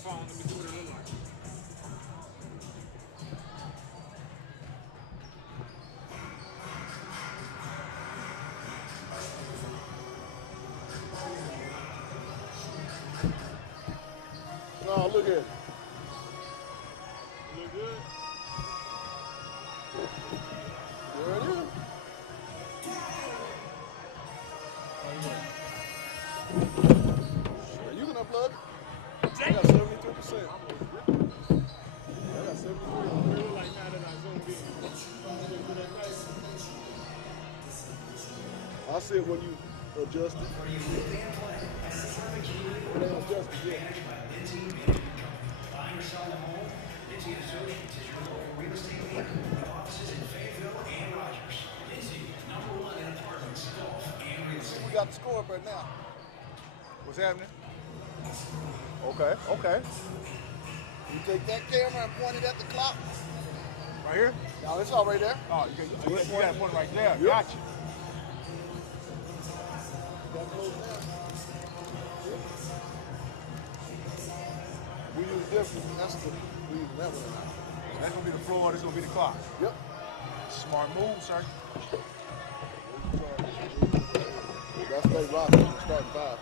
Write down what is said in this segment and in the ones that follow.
phone. Let me see what it looks like. No, look at it. Look good? There it is. Sure, you can unplug it. I got 73%. I got 73. Really like now that I zoomed in. I see it when you adjust it. When they adjust it, yeah. Buying or selling a home? Lindsay Associates is your local real estate leader with offices in Fayetteville and Rogers. Lindsay, #1 in apartments, golf, and real estate. We got the score up right now. What's happening? Okay, okay. You take that camera and point it at the clock. Right here? No, it's all right there. Oh, you got one right there. Yep. Gotcha. That close down. Yep. We use different. That's the we use that one. That's gonna be the floor. This gonna be the clock. Yep. Smart move, sir. That's State Rock. Starting 5.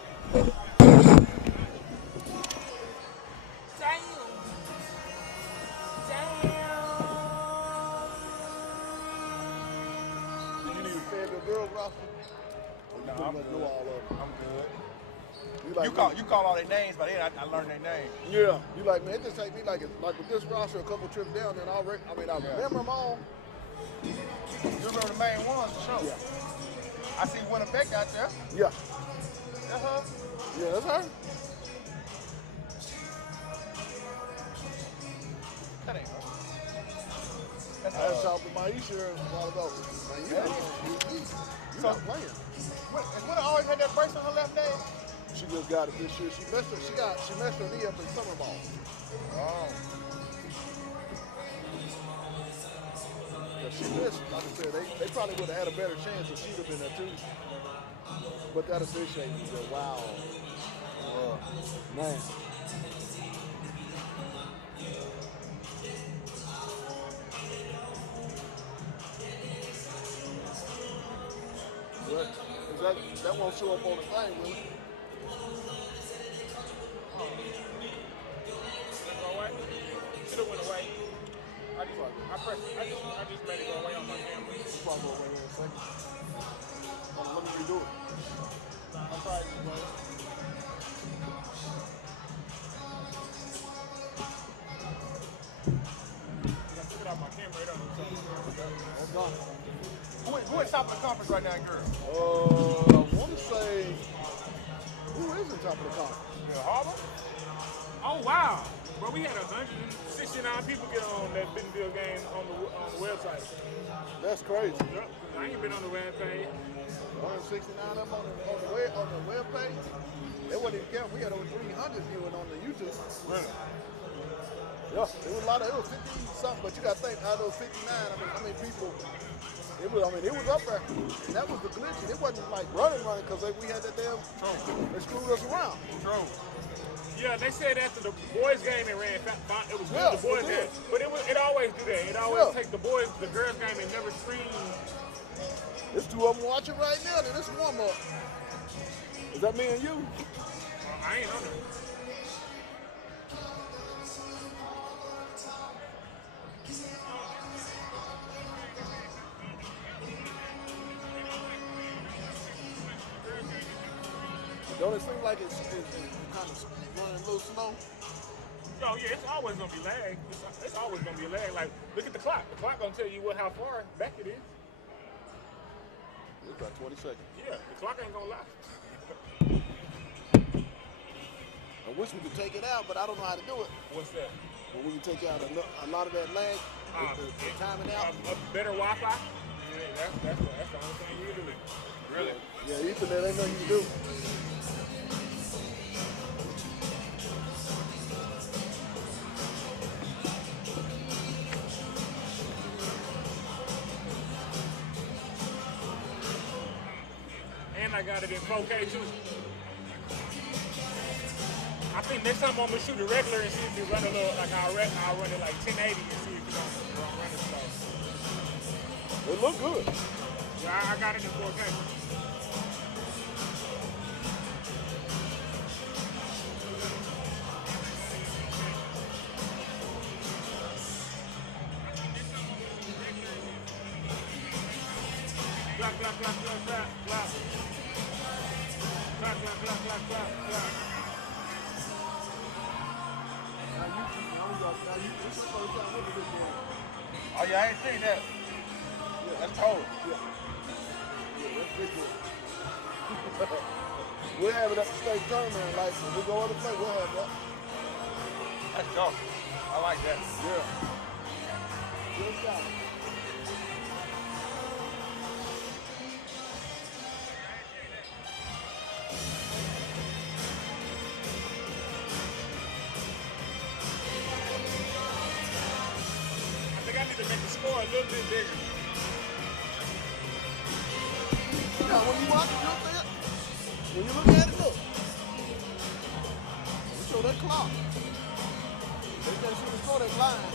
Girls roster? No, I'm good. Know all of them. I'm good. You call all their names, but then I learned their names. Yeah. You like, man, it just take me like with this roster, a couple trips down, and I remember them all. You remember the main ones for sure. Yeah. I see Winnipeg out there. Yeah. That's her. Yeah, that's her. That ain't her. I was talking to Maisha a while ago. Man, you not playing. Has Winnie always had that brace on her left leg? She just got it this year. She messed her knee up in summer ball. Oh. Yeah, she missed. Like I said, they probably would have had a better chance if she'd have been there too. But that officiating, wow. Man. But that won't show up on the thing, will it? Should have went away. I just made it go away on my camera. It's probably go away here in a second. Let me redo it. I'm sorry, bro. Took it off my camera. It don't Hold on. Who is top of the conference right now, girl? I want to say, who is the top of the conference? Yeah, Har-ber? Oh, wow. Bro, we had 169 people get on that Bentonville game on the website. That's crazy. Yep. I ain't been on the web page. 169 of them on the web page. They wasn't even counting. We had over 300 viewing on the YouTube. Really? Yeah, it was a lot of, it was 50 something, but you got to think out of those 59, I mean people, it was up there. And that was the glitch. It wasn't like running because we had that damn, they screwed us around. True. Yeah, they said after the boys' game it ran. It was good, the boys' game, but it always do that. It always take the girls' game and never stream. There's 2 of them watching right now. Then this warm up. Is that me and you? I ain't on it. Don't it seem like it's kind of running a little slow? Oh yeah, it's always gonna be lag. It's always gonna be a lag. Like, look at the clock. The clock gonna tell you how far back it is. It's about 20 seconds. Yeah, the clock ain't gonna lie. I wish we could take it out, but I don't know how to do it. What's that? Well, we can take out a lot of that lag, the timing out. A better Wi-Fi. Yeah, that's the only thing you can do. Really? Yeah, Ethernet ain't nothing you can do. And I got it in 4K too. I think next time I'm gonna shoot it regular and see if it run a little like I'll run it like 1080 and see if it don't run it slow. It look good. Yeah, I got it in 4K. Clap, clap, clap, clap, clap, clap. Clap, clap, clap, clap, clap, clap. Oh yeah, I ain't seen that. Yeah. That's cold. Yeah. Yeah, that's big deal. We'll have it at the state tournament. Like, when we go on to play, we'll have that. That's dope. I like that. Yeah. Good job. I think I need to make the score a little bit bigger. Now, when you watch it, you'll see it. When you look at it, look. You show that clock. They can't see the score, that line.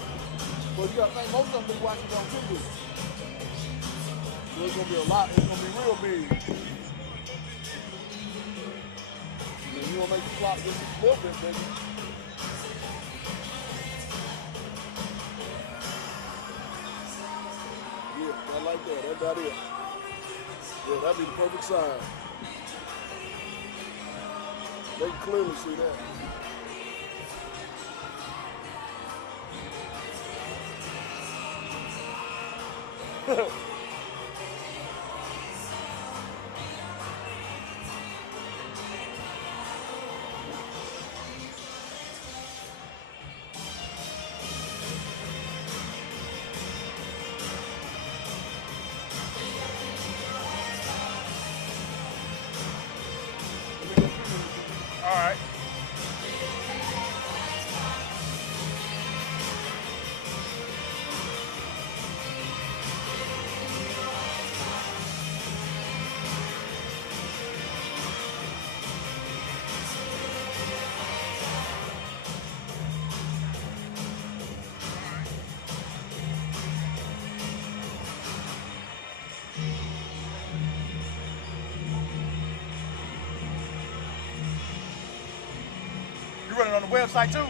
But you got to think most of them be watching it on TV. So it's going to be a lot. It's going to be real big. And then you want to make the clock just a little bit bigger. Yeah, I like that. That's about it. Yeah, that'd be the perfect size. They can clearly see that. All right. You running on the website too?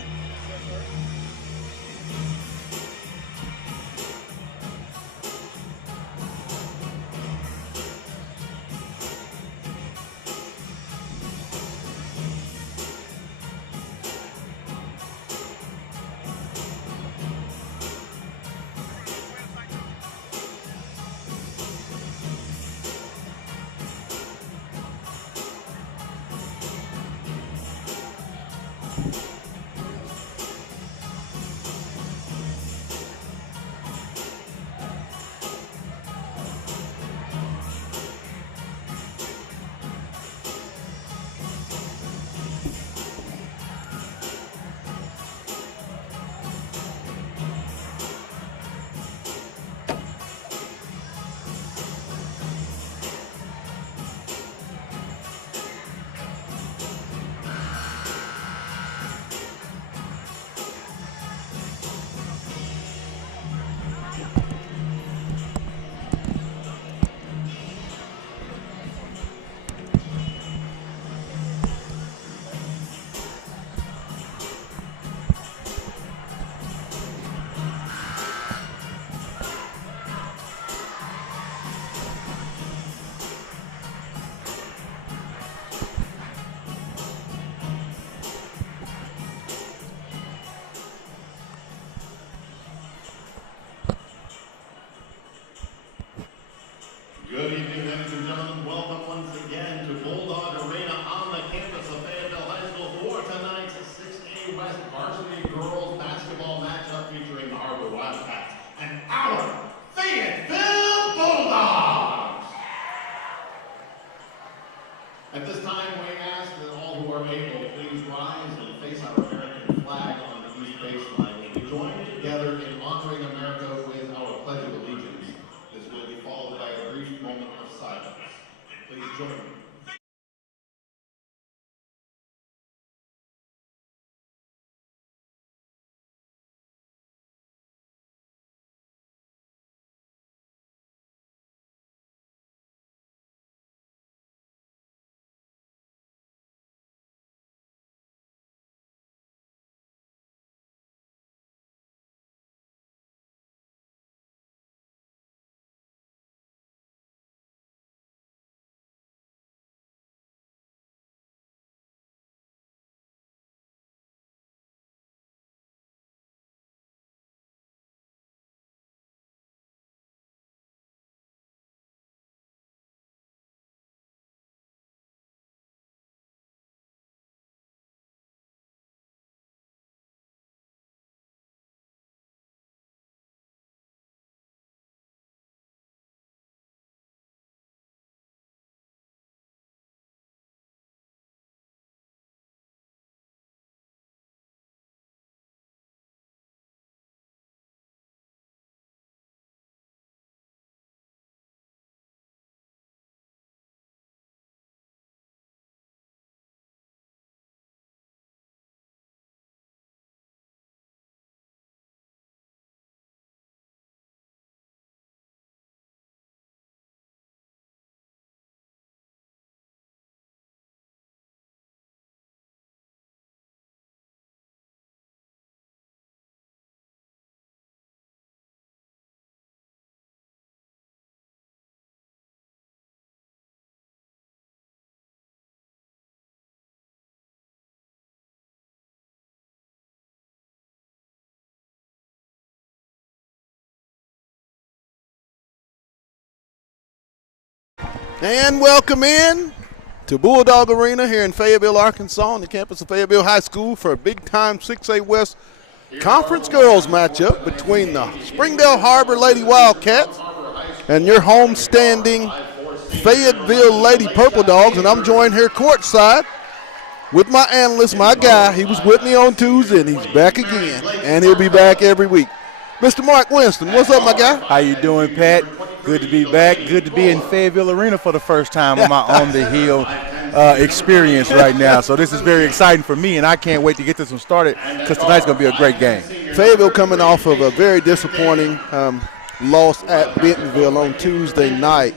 Good evening, ladies and gentlemen. Welcome once again to Bulldog Arena on the campus of Fayetteville High School for tonight's 6A West Varsity Girls Basketball matchup featuring the Har-ber Wildcats and our Fayetteville Bulldogs. At this time, we ask that all who are able please rise and face our American flag on the east baseline. We join together in honoring America with our Pledge of Allegiance. This will be followed by a brief moment of silence. Please join me. And welcome in to Bulldog Arena here in Fayetteville, Arkansas, on the campus of Fayetteville High School for a big-time 6A West Conference Girls matchup between the Springdale Har-ber Lady Wildcats and your home-standing Fayetteville Lady Purple Dogs. And I'm joined here courtside with my analyst, my guy. He was with me on Tuesday, and he's back again, and he'll be back every week. Mr. Mark Winston, what's up, my guy? How you doing, Pat? Good to be back. Good to be in Fayetteville Arena for the first time on my On the Hill experience right now. So this is very exciting for me, and I can't wait to get this one started because tonight's going to be a great game. Fayetteville coming off of a very disappointing loss at Bentonville on Tuesday night.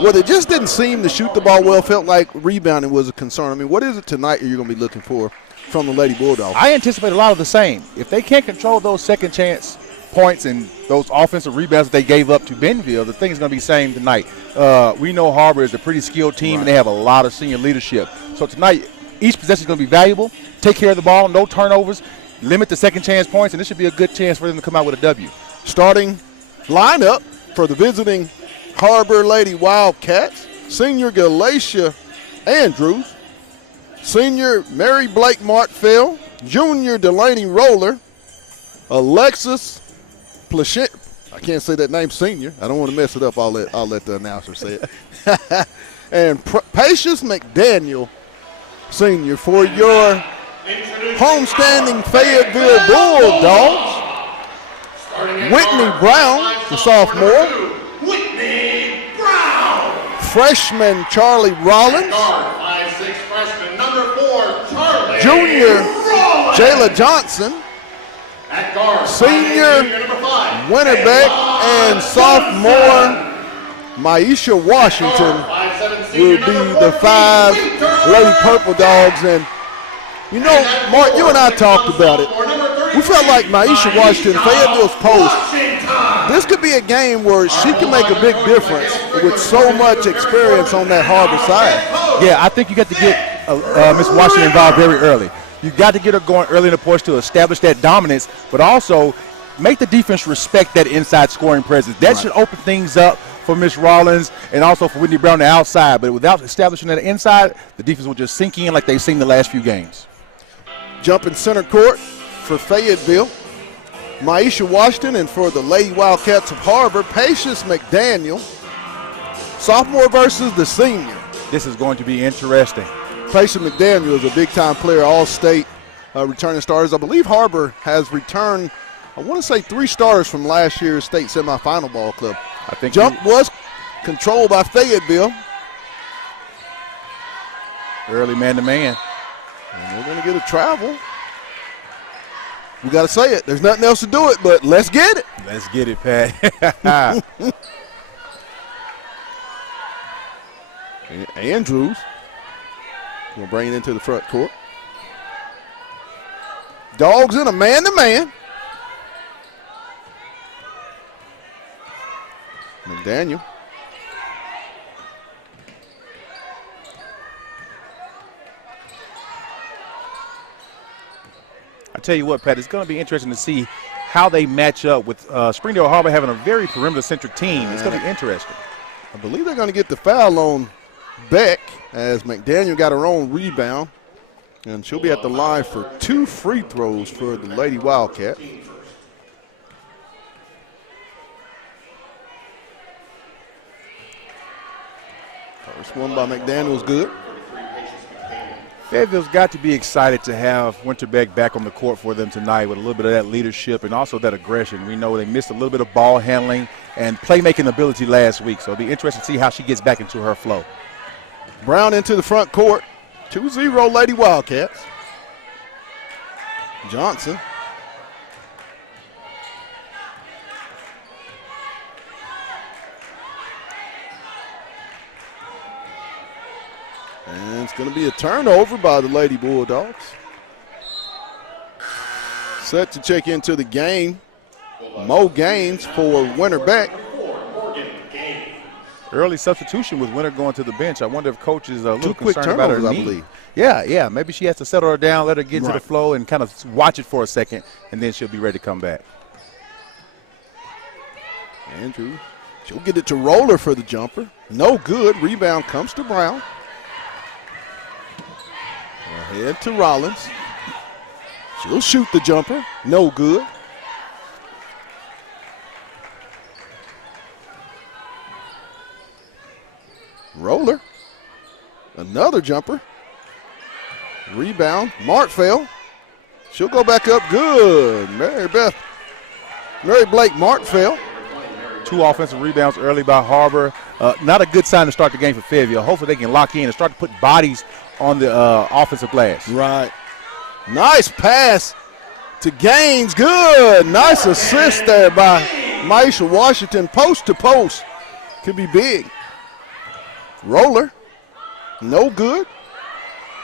Well, they just didn't seem to shoot the ball well. Felt like rebounding was a concern. I mean, what is it tonight you're going to be looking for from the Lady Bulldogs? I anticipate a lot of the same. If they can't control those second chance points and those offensive rebounds that they gave up to Bentonville, the thing is going to be the same tonight. We know Har-ber is a pretty skilled team, and they have a lot of senior leadership. So tonight, each possession is going to be valuable. Take care of the ball, no turnovers, limit the second chance points, and this should be a good chance for them to come out with a W. Starting lineup for the visiting Har-ber Lady Wildcats: senior Galatia Andrews, senior Mary Blake Martfell, junior Delaney Roller, Alexis Plachette. I can't say that name, senior. I don't want to mess it up. I'll let the announcer say it. And Patience McDaniel, senior, for your homestanding Fayetteville Bulldogs. Whitney Brown, the sophomore. Whitney Brown. Freshman Charlie Rollins. 5'6" freshman, number 4, Charlie. Junior Jayla Johnson. At guard, Senior Winterbeck, and sophomore Maisha Washington will be the 5 Lady Purple Dogs. And you know, Mark, you and I talked about it. We felt like Maisha Washington, Fayetteville's post, this could be a game where she can make a big difference with so much experience on that Har-ber side. Yeah, I think you got to get Miss Washington involved very early. You got to get her going early in the porch to establish that dominance, but also make the defense respect that inside scoring presence. That should open things up for Miss Rollins and also for Whitney Brown on the outside. But without establishing that inside, the defense will just sink in like they've seen the last few games. Jumping center court for Fayetteville, Maisha Washington, and for the Lady Wildcats of Har-ber, Patience McDaniel, sophomore versus the senior. This is going to be interesting. Patience McDaniel is a big-time player, all-state returning starters. I believe Har-ber has returned, I want to say, 3 starters from last year's state semifinal ball club. I think Jump was controlled by Fayetteville. Early man-to-man. And they're going to get a travel. We got to say it. There's nothing else to do it, but let's get it. Let's get it, Pat. Andrews will bring it into the front court. Dogs in a man-to-man. McDaniel. I tell you what, Pat, it's going to be interesting to see how they match up with Springdale Har-ber having a very perimeter-centric team. It's going to be interesting. I believe they're going to get the foul on Beck as McDaniel got her own rebound, and she'll be at the line for 2 free throws for the Lady Wildcat. First one by McDaniel is good. Fayetteville's got to be excited to have Winterbeck back on the court for them tonight with a little bit of that leadership and also that aggression. We know they missed a little bit of ball handling and playmaking ability last week, so it'll be interesting to see how she gets back into her flow. Brown into the front court. 2-0 Lady Wildcats. Johnson. And it's going to be a turnover by the Lady Bulldogs. Set to check into the game. Mo Gaines for Winterbeck. Early substitution with Winter going to the bench. I wonder if coach is a little Two quick concerned about her turnovers, knee. I believe. Yeah. Maybe she has to settle her down, let her get into the flow, and kind of watch it for a second, and then she'll be ready to come back. Andrew She'll get it to Roller for the jumper. No good. Rebound comes to Brown. Ahead to Rollins. She'll shoot the jumper. No good. Roller. Another jumper. Rebound. Martfeld. She'll go back up. Good. Mary Blake Martfeld. 2 offensive rebounds early by Har-ber. Not a good sign to start the game for Fayetteville. Hopefully they can lock in and start to put bodies on the offensive glass. Right. Nice pass to Gaines. Good. Nice assist there by Maisha Washington. Post to post. Could be big. Roller. No good.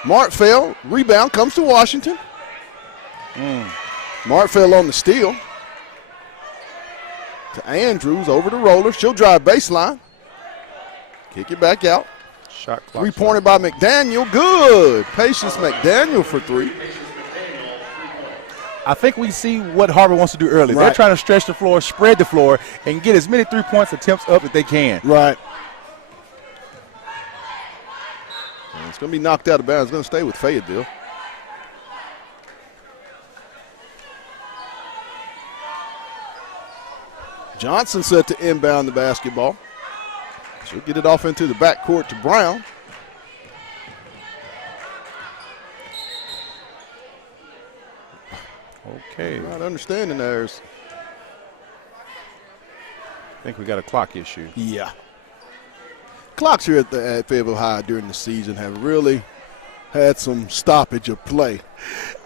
Martfeld. Rebound comes to Washington. Martfeld on the steal. To Andrews, over to Roller. She'll drive baseline. Kick it back out. Shot clock. 3-pointer by McDaniel. Good. Patience McDaniel for 3. I think we see what Har-ber wants to do early. Right. They're trying to stretch the floor, spread the floor, and get as many 3-point attempts up as they can. Right. And it's going to be knocked out of bounds. It's going to stay with Fayetteville. Johnson set to inbound the basketball. She'll get it off into the backcourt to Brown. Okay. Not understanding theirs. I think we got a clock issue. Yeah. Clocks here at Fayetteville High during the season have really had some stoppage of play.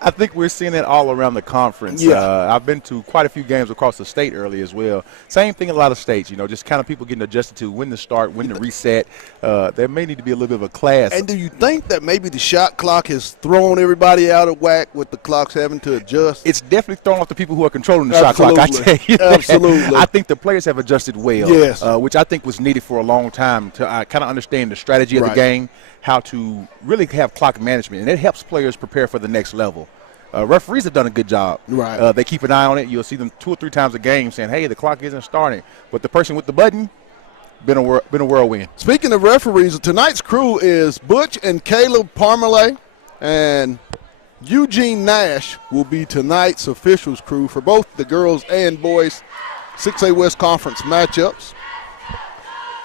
I think we're seeing it all around the conference. Yeah. I've been to quite a few games across the state early as well. Same thing in a lot of states, just kind of people getting adjusted to when to start, when to reset. There may need to be a little bit of a class. And do you think that maybe the shot clock has thrown everybody out of whack with the clocks having to adjust? It's definitely thrown off the people who are controlling the shot clock, I tell you. Absolutely. I think the players have adjusted well, Yes. Which I think was needed for a long time to kind of understand the strategy of the game, how to really have clock management, and it helps players prepare for the next level. Referees have done a good job. Right. They keep an eye on it. You'll see them 2 or 3 times a game saying, hey, the clock isn't starting. But the person with the button, been a whirlwind. Speaking of referees, tonight's crew is Butch and Caleb Parmalee, and Eugene Nash will be tonight's officials crew for both the girls and boys 6A West Conference matchups.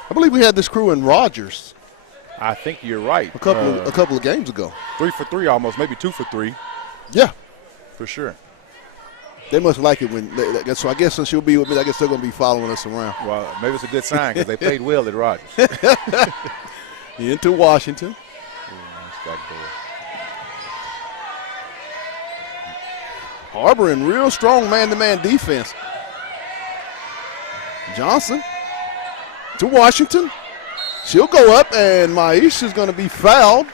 I believe we had this crew in Rogers I think you're right. a couple of games ago. 3 for 3 almost, maybe 2 for 3. Yeah. For sure. They must like it so I guess since she'll be with me, I guess they're going to be following us around. Well, maybe it's a good sign because they played well at Rogers. Into Washington. Nice back door. Har-ber in real strong man-to-man defense. Johnson to Washington. She'll go up, and Maisha's going to be fouled.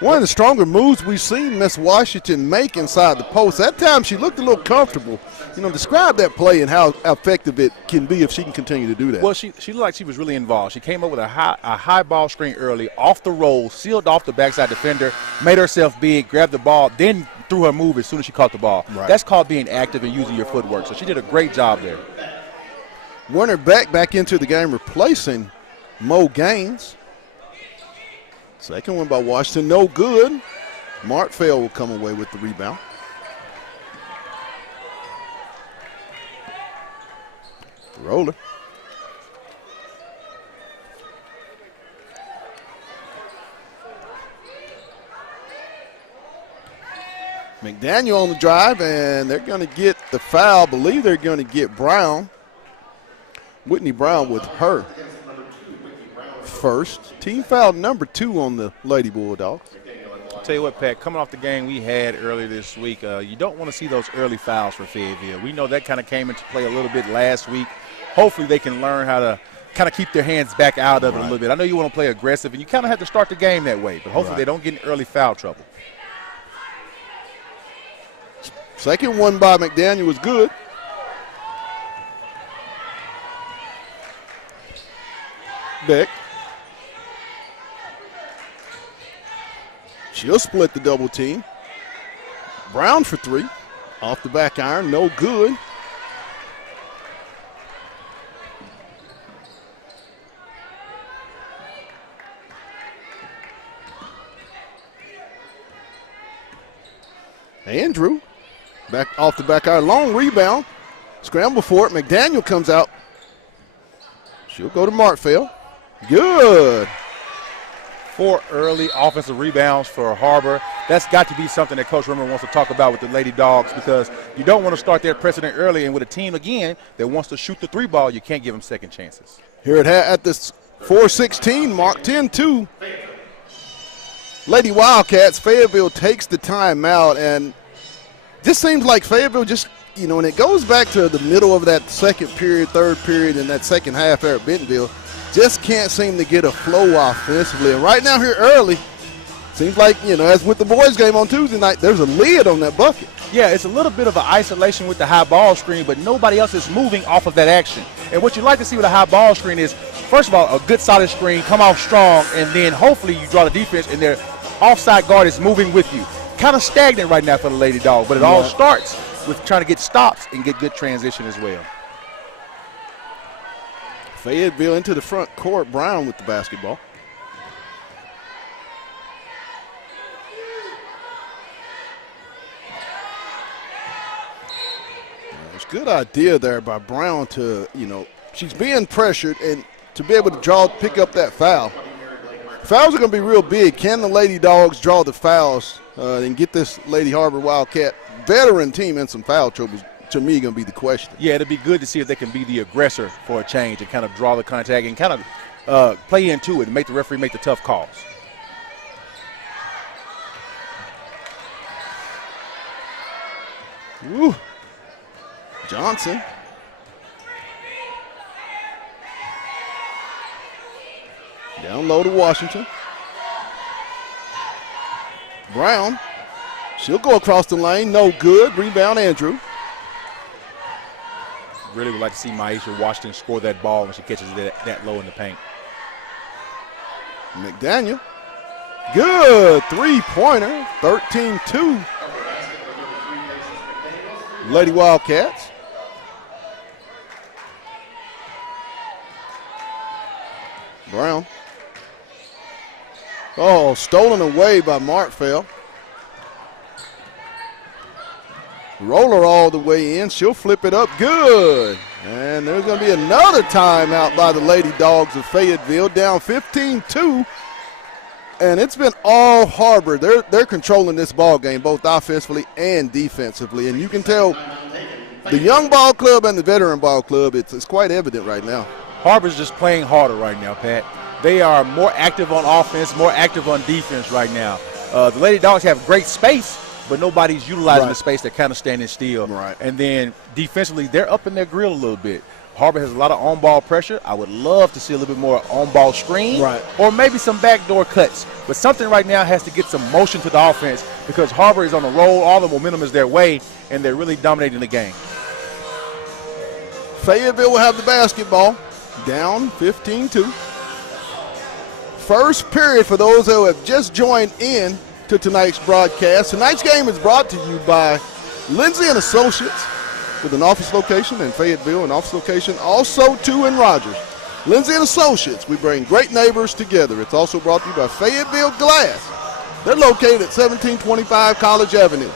One of the stronger moves we've seen Miss Washington make inside the post. That time she looked a little comfortable. Describe that play and how effective it can be if she can continue to do that. Well, she looked like she was really involved. She came up with a high ball screen early, off the roll, sealed off the backside defender, made herself big, grabbed the ball, then threw her move as soon as she caught the ball. Right. That's called being active and using your footwork. So she did a great job there. Werner Beck back into the game, replacing Mo Gaines. Second one by Washington, no good. Martfeld will come away with the rebound. Roller. McDaniel on the drive, and they're going to get the foul. I believe they're going to get Brown. Whitney Brown with her first. Team foul number 2 on the Lady Bulldogs. I'll tell you what, Pat, coming off the game we had earlier this week, you don't want to see those early fouls for Fayetteville. We know that kind of came into play a little bit last week. Hopefully they can learn how to kind of keep their hands back out of it a little bit. I know you want to play aggressive, and you kind of have to start the game that way, but hopefully they don't get in early foul trouble. Second one by McDaniel was good. Beck. She'll split the double team. Brown for 3. Off the back iron, no good. Andrew, back off the back iron, long rebound. Scramble for it. McDaniel comes out. She'll go to Martfeld. Good. 4 early offensive rebounds for Har-ber. That's got to be something that Coach Rimmer wants to talk about with the Lady Dogs, because you don't want to start that precedent early, and with a team, again, that wants to shoot the 3 ball, you can't give them second chances. Here at this 4:16 mark, 10-2. Lady Wildcats, Fayetteville takes the timeout, and just seems like Fayetteville just, and it goes back to the middle of that second period, third period, and that second half there at Bentonville, just can't seem to get a flow offensively. And right now here early, seems like, as with the boys game on Tuesday night, there's a lid on that bucket. Yeah, it's a little bit of an isolation with the high ball screen, but nobody else is moving off of that action. And what you like to see with a high ball screen is, first of all, a good solid screen, come off strong, and then hopefully you draw the defense and their offside guard is moving with you. Kind of stagnant right now for the Lady Dog, but it all starts with trying to get stops and get good transition as well. Fayetteville into the front court. Brown with the basketball. It's a good idea there by Brown to, she's being pressured, and to be able to pick up that foul. Fouls are going to be real big. Can the Lady Dogs draw the fouls and get this Lady Har-ber Wildcat veteran team in some foul trouble? To me, going to be the question. Yeah, it'll be good to see if they can be the aggressor for a change and kind of draw the contact and kind of play into it and make the referee make the tough calls. Woo. Johnson. Down low to Washington. Brown. She'll go across the lane. No good. Rebound, Andrew. Really would like to see Maisha Washington score that ball when she catches it that low in the paint. McDaniel. Good three-pointer. 13-2. Lady Wildcats. Brown. Oh, stolen away by Martfeld. Roller all the way in. She'll flip it up. Good. And there's going to be another timeout by the Lady Dogs of Fayetteville, down 15-2. And it's been all Har-ber. They're controlling this ball game, both offensively and defensively. And you can tell the young ball club and the veteran ball club, it's quite evident right now. Har-ber's just playing harder right now, Pat. They are more active on offense, more active on defense right now. The Lady Dogs have great space, but nobody's utilizing the space. They're kind of standing still. Right. And then defensively, they're up in their grill a little bit. Har-ber has a lot of on-ball pressure. I would love to see a little bit more on-ball screen, or maybe some backdoor cuts. But something right now has to get some motion to the offense, because Har-ber is on a roll. All the momentum is their way, and they're really dominating the game. Fayetteville will have the basketball, down 15-2. First period for those who have just joined in to tonight's broadcast. Tonight's game is brought to you by Lindsay and Associates, with an office location in Fayetteville, an office location also too in Rogers. Lindsay and Associates, we bring great neighbors together. It's also brought to you by Fayetteville Glass. They're located at 1725 College Avenue.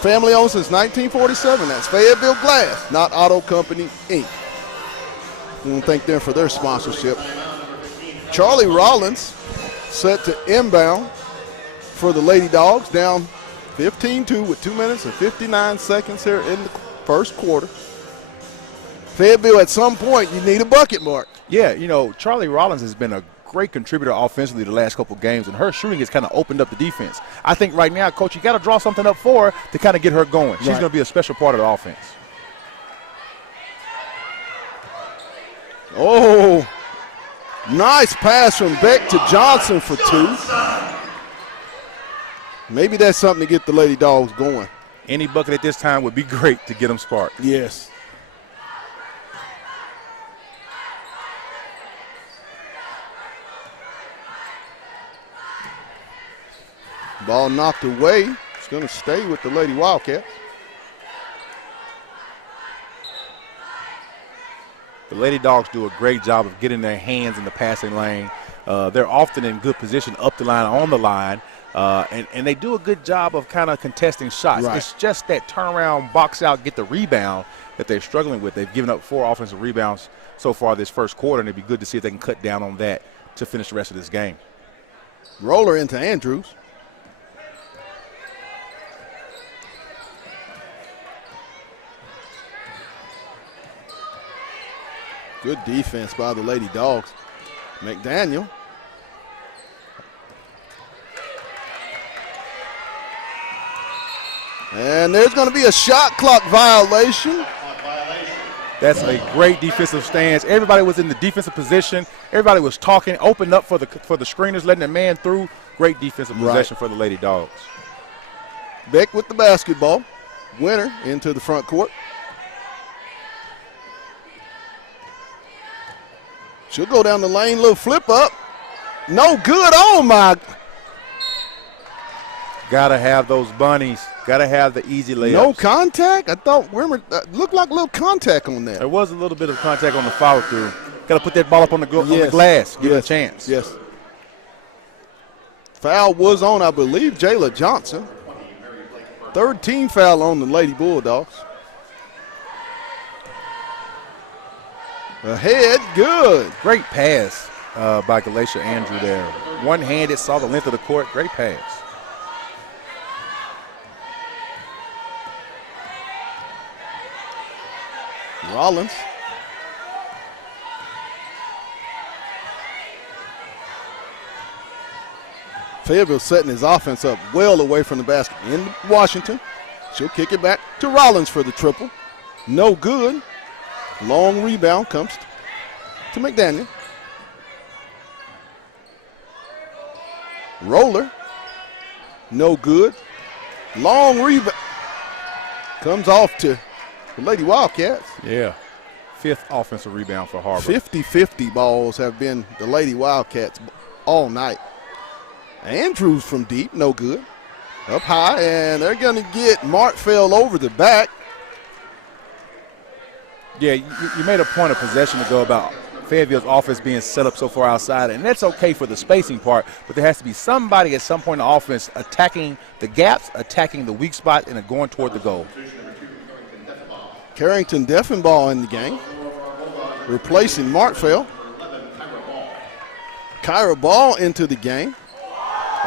Family owned since 1947. That's Fayetteville Glass, not Auto Company, Inc. We want to thank them for their sponsorship. Charlie Rollins set to inbound for the Lady Dogs, down 15-2 with 2 minutes and 59 seconds here in the first quarter. Fayetteville, at some point, you need a bucket, Mark. Yeah, Charlie Rollins has been a great contributor offensively the last couple games, and her shooting has kind of opened up the defense. I think right now, Coach, you got to draw something up for her to kind of get her going. She's going to be a special part of the offense. Oh, nice pass from Beck to Johnson for two. Maybe that's something to get the Lady Dogs going. Any bucket at this time would be great to get them sparked. Yes. Ball knocked away. It's going to stay with the Lady Wildcats. The Lady Dogs do a great job of getting their hands in the passing lane. They're often in good position up the line, on the line. And they do a good job of kind of contesting shots. Right. It's just that turnaround, box out, get the rebound that they're struggling with. They've given up 4 offensive rebounds so far this first quarter, and it'd be good to see if they can cut down on that to finish the rest of this game. Roller into Andrews. Good defense by the Lady Dogs. McDaniel. And there's going to be a shot clock violation. That's a great defensive stance. Everybody was in the defensive position. Everybody was talking, opened up for the screeners, letting the man through. Great defensive possession for the Lady Dogs. Beck with the basketball. Winner into the front court. She'll go down the lane, little flip up. No good. Oh, my. Got to have those bunnies. Got to have the easy layups. No contact? I thought, looked like a little contact on that. There was a little bit of contact on the follow through. Got to put that ball up on the glass. Give it a chance. Yes. Foul was on, I believe, Jayla Johnson. 3rd team foul on the Lady Bulldogs. Ahead, good. Great pass by Galatia Andrew there. One-handed, saw the length of the court. Great pass. Rollins. Fayetteville setting his offense up well away from the basket. In Washington. She'll kick it back to Rollins for the triple. No good. Long rebound comes to McDaniel. Roller. No good. Long rebound. Comes off to the Lady Wildcats. Yeah. 5th offensive rebound for Har-ber. 50-50 balls have been the Lady Wildcats all night. Andrews from deep, no good. Up high, and they're going to get Martfeld over the back. Yeah, you made a point of possession ago about Fayetteville's offense being set up so far outside, and that's okay for the spacing part, but there has to be somebody at some point in the offense attacking the gaps, attacking the weak spot, and going toward the goal. Carrington Deffenbaugh in the game, replacing Martfeld. Kyra Ball into the game.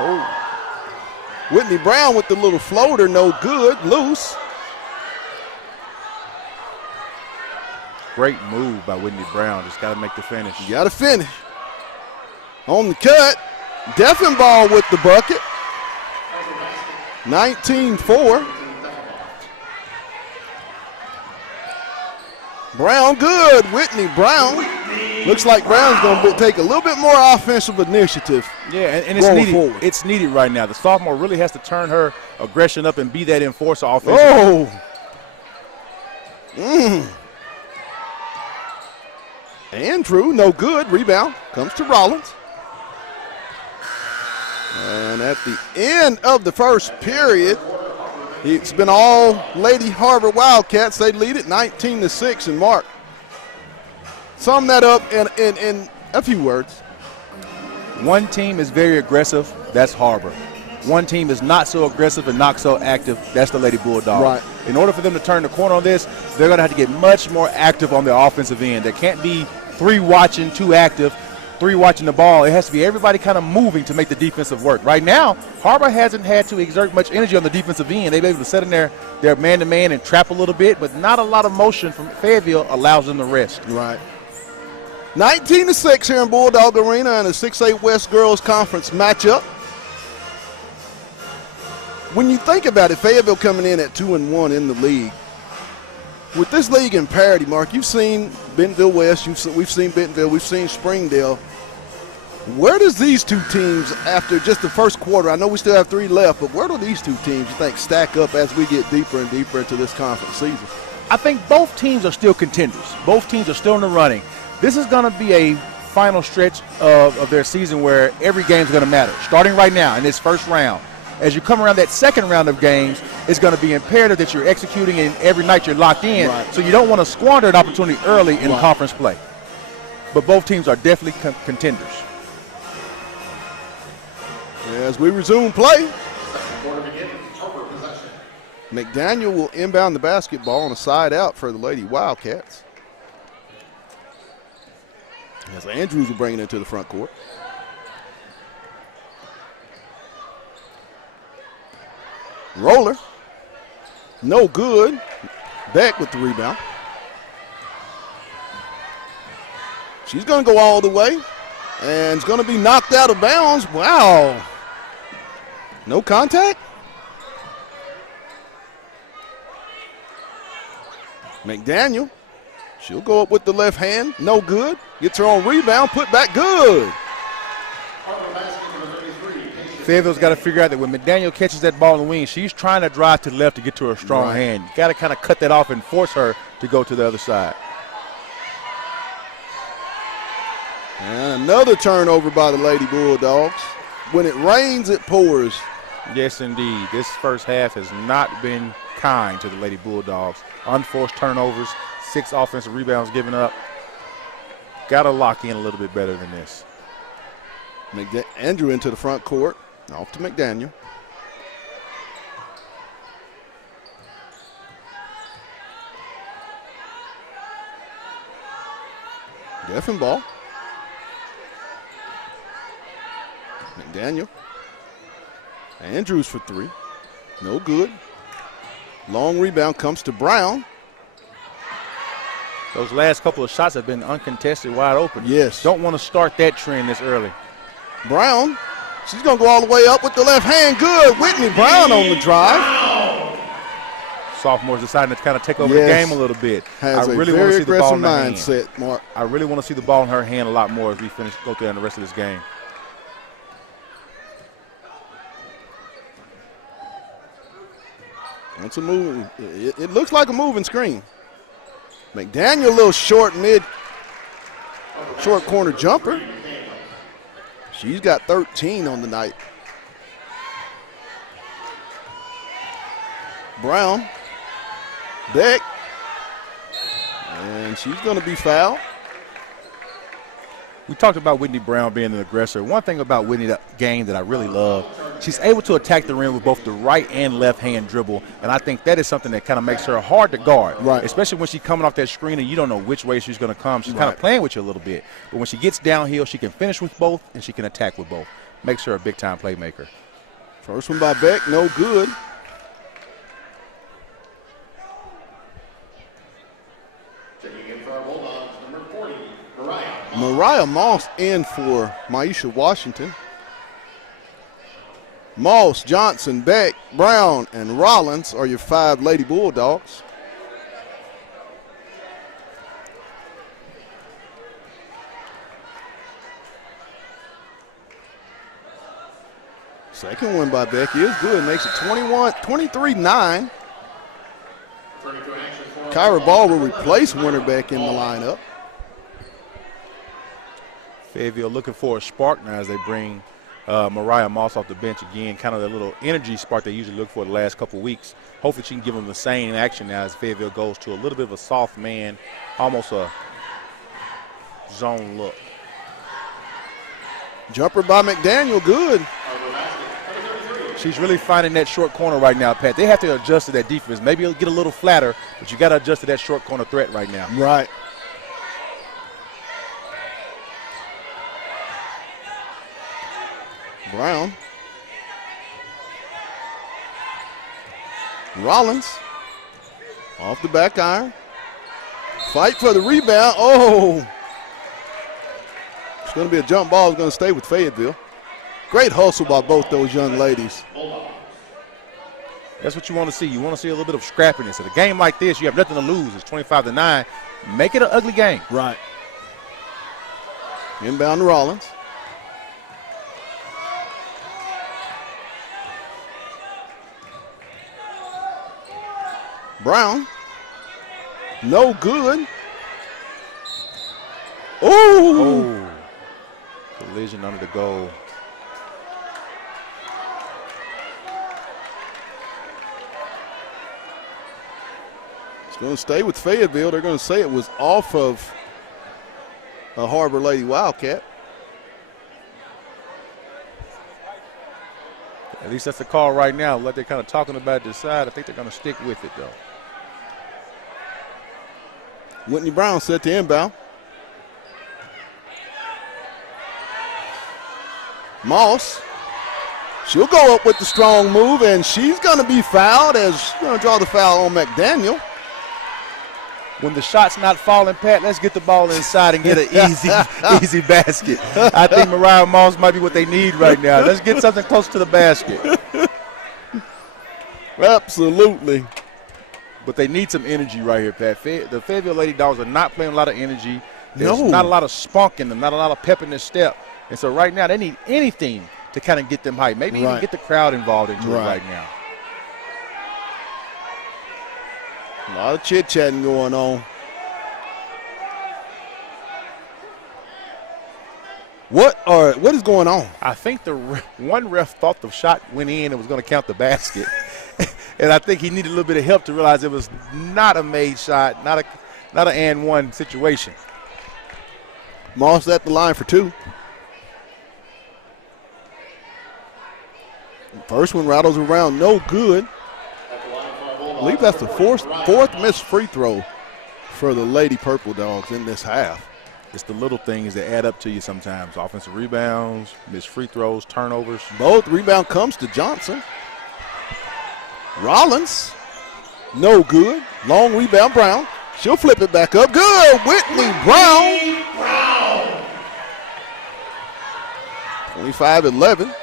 Oh. Whitney Brown with the little floater, no good, loose. Great move by Whitney Brown. Just got to make the finish. You got to finish. On the cut, Deffenbaugh with the bucket. 19-4. Brown good. Whitney Brown. Looks like Brown's going to take a little bit more offensive initiative. Yeah, and it's needed. Forward. It's needed right now. The sophomore really has to turn her aggression up and be that enforcer offensively. Oh. Andrew, no good. Rebound comes to Rollins. And at the end of the first period, it's been all Lady Har-ber Wildcats. They lead it 19-6. And Mark, sum that up in a few words. One team is very aggressive. That's Har-ber. One team is not so aggressive and not so active. That's the Lady Bulldogs. Right. In order for them to turn the corner on this, they're going to have to get much more active on their offensive end. There can't be 3 watching, 2 active, 3 watching the ball. It has to be everybody kind of moving to make the defensive work. Right now, Har-ber hasn't had to exert much energy on the defensive end. They've been able to set in their man-to-man and trap a little bit, but not a lot of motion from Fayetteville allows them to rest. Right. 19-6 here in Bulldog Arena in a 6A West Girls Conference matchup. When you think about it, Fayetteville coming in at 2-1 in the league. With this league in parity, Mark, you've seen Bentonville West, we've seen Bentonville, we've seen Springdale. Where does these two teams, after just the first quarter, I know we still have 3 left, but where do these two teams, you think, stack up as we get deeper and deeper into this conference season? I think both teams are still contenders. Both teams are still in the running. This is going to be a final stretch of their season where every game is going to matter, starting right now in this first round. As you come around that second round of games, it's going to be imperative that you're executing and every night you're locked in. Right. So you don't want to squander an opportunity early in conference play. But both teams are definitely contenders. Yeah, As we resume play, Quarter begins. Har-ber possession. McDaniel will inbound the basketball on a side out for the Lady Wildcats. As Andrews will bring it into the front court. Roller. No good. Beck with the rebound. She's going to go all the way. And it's going to be knocked out of bounds. Wow. No contact? McDaniel. She'll go up with the left hand. No good. Gets her on rebound. Put back good. Fayetteville's got to figure out that when McDaniel catches that ball in the wing, she's trying to drive to the left to get to her strong hand. You got to kind of cut that off and force her to go to the other side. And another turnover by the Lady Bulldogs. When it rains, it pours. Yes, indeed. This first half has not been kind to the Lady Bulldogs. Unforced turnovers, 6 offensive rebounds given up. Got to lock in a little bit better than this. Andrew into the front court. Off to McDaniel. Geffen ball. McDaniel. Andrews for 3. No good. Long rebound comes to Brown. Those last couple of shots have been uncontested, wide open. Yes. Don't want to start that trend this early. Brown. She's going to go all the way up with the left hand. Good. Whitney Brown on the drive. Sophomores deciding to kind of take over the game a little bit. Has I really a want very to see the ball aggressive in her mindset, hand. Mark. I really want to see the ball in her hand a lot more as we go through the rest of this game. That's a move. It looks like a moving screen. McDaniel, a little short corner jumper. She's got 13 on the night. Brown, Beck, and she's going to be fouled. We talked about Whitney Brown being an aggressor. One thing about Whitney's game that I really love, she's able to attack the rim with both the right and left hand dribble, and I think that is something that kind of makes her hard to guard, especially when she's coming off that screen and you don't know which way she's going to come. She's kind of playing with you a little bit, but when she gets downhill, she can finish with both and she can attack with both. Makes her a big-time playmaker. First one by Beck, no good. Checking in for our Bulldogs, number 40, Mariah Moss in for Maisha Washington. Moss, Johnson, Beck, Brown, and Rollins are your 5 Lady Bulldogs. Second one by Beck is good. Makes it 23-9. Kyra Ball will replace Winterbeck in the lineup. Fayetteville looking for a spark now as they bring Mariah Moss off the bench again, kind of the little energy spark they usually look for the last couple weeks. Hopefully she can give them the same action now as Fayetteville goes to a little bit of a soft man, almost a zone look. Jumper by McDaniel, good. She's really finding that short corner right now, Pat. They have to adjust to that defense. Maybe it'll get a little flatter, but you got to adjust to that short corner threat right now. Right. Brown. Rollins. Off the back iron. Fight for the rebound. Oh. It's going to be a jump ball. It's going to stay with Fayetteville. Great hustle by both those young ladies. That's what you want to see. You want to see a little bit of scrappiness. At a game like this, you have nothing to lose. It's 25-9. Make it an ugly game. Right. Inbound to Rollins. Brown. No good. Oh. Collision under the goal. It's going to stay with Fayetteville. They're going to say it was off of a Har-ber Lady Wildcat. At least that's the call right now. Like they're kind of talking about this side. I think they're going to stick with it, though. Whitney Brown set to inbound. Moss. She'll go up with the strong move, and she's going to be fouled as she's going to draw the foul on McDaniel. When the shot's not falling, Pat, let's get the ball inside and get an easy basket. I think Mariah Moss might be what they need right now. Let's get something close to the basket. Absolutely. But they need some energy right here, Pat. The Fayetteville Lady Dogs are not playing a lot of energy. There's No. not a lot of spunk in them, not a lot of pep in their step. And so right now they need anything to kind of get them hyped. Maybe even get the crowd involved into it right now. A lot of chit-chatting going on. What is going on? I think one ref thought the shot went in and was going to count the basket. And I think he needed a little bit of help to realize it was not a made shot, not an and one situation. Moss at the line for 2. First one rattles around, no good. I believe that's the fourth missed free throw for the Lady Purple Dogs in this half. It's the little things that add up to you sometimes. Offensive rebounds, missed free throws, turnovers. Both rebound comes to Johnson. Rollins, no good. Long rebound, Brown. She'll flip it back up. Good, Whitney Brown. 25-11.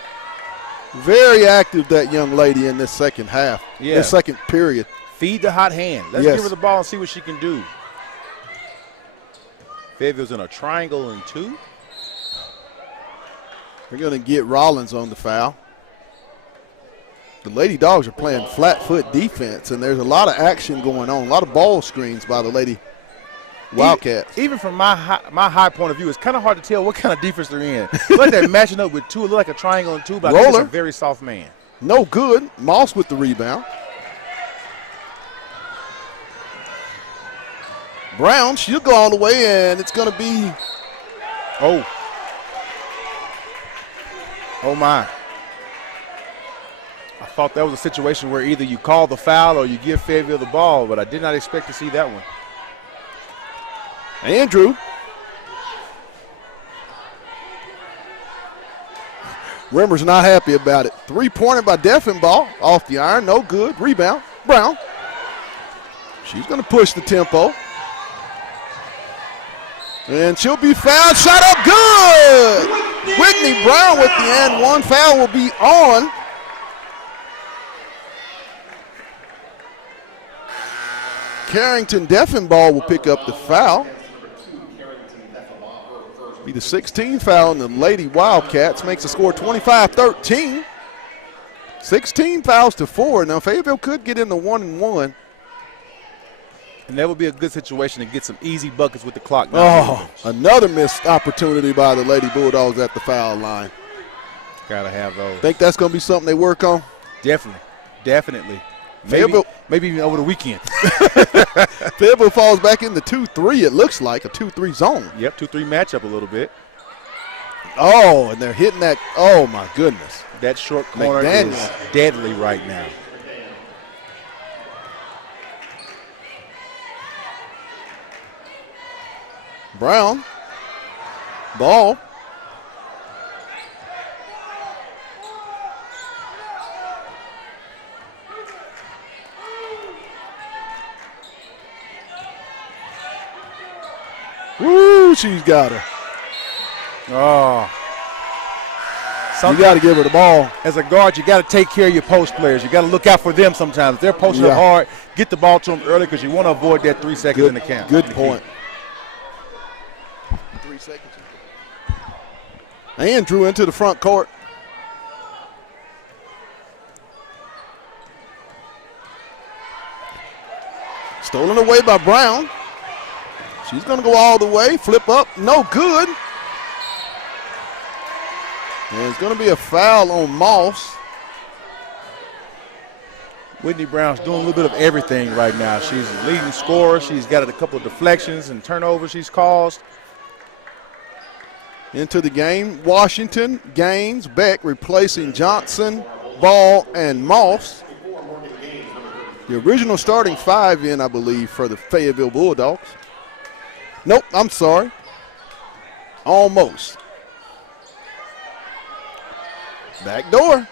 Very active, that young lady, in this second half. Yeah. This second period. Feed the hot hand. Let's give her the ball and see what she can do. Fayetteville's in a triangle and 2. They're going to get Rollins on the foul. The Lady Dogs are playing flat foot defense, and there's a lot of action going on, a lot of ball screens by the Lady Wildcats. Even from my high point of view, it's kind of hard to tell what kind of defense they're in. Look like they're matching up with 2. It look like a triangle and 2, but I think it's a very soft man. No good. Moss with the rebound. Brown, she'll go all the way, and it's going to be. Oh my. I thought that was a situation where either you call the foul or you give Fayetteville the ball, but I did not expect to see that one. Andrew. Rimmer's not happy about it. 3-pointer by Deffenbaugh off the iron, no good. Rebound, Brown. She's going to push the tempo. And she'll be fouled. Shot up, good! Whitney Brown with the and one. Foul will be on. Carrington Deffenbaugh will pick up the foul. Be the 16th foul, and the Lady Wildcats makes the score 25-13. 16 fouls to 4. Now Fayetteville could get in the 1-and-1. And that would be a good situation to get some easy buckets with the clock. Another missed opportunity by the Lady Bulldogs at the foul line. Gotta have those. Think that's going to be something they work on? Definitely. Maybe even over the weekend. Fayetteville falls back in the 2-3, it looks like, a 2-3 zone. Yep, 2-3 matchup a little bit. Oh, and they're hitting that. Oh, my goodness. That short corner is deadly right now. Brown. Ball. Woo, she's got her. Oh. You got to give her the ball. As a guard, you got to take care of your post players. You got to look out for them sometimes. If they're posting up hard, get the ball to them early because you want to avoid that 3 seconds in the count. Good point. 3 seconds. Andrew into the front court. Stolen away by Brown. She's going to go all the way. Flip up. No good. And it's going to be a foul on Moss. Whitney Brown's doing a little bit of everything right now. She's the leading scorer. She's got a couple of deflections and turnovers she's caused. Into the game, Washington, Gaines, Beck replacing Johnson. Ball, and Moss. The original starting 5 in, I believe, for the Fayetteville Bulldogs. Nope, I'm sorry. Almost. Back door.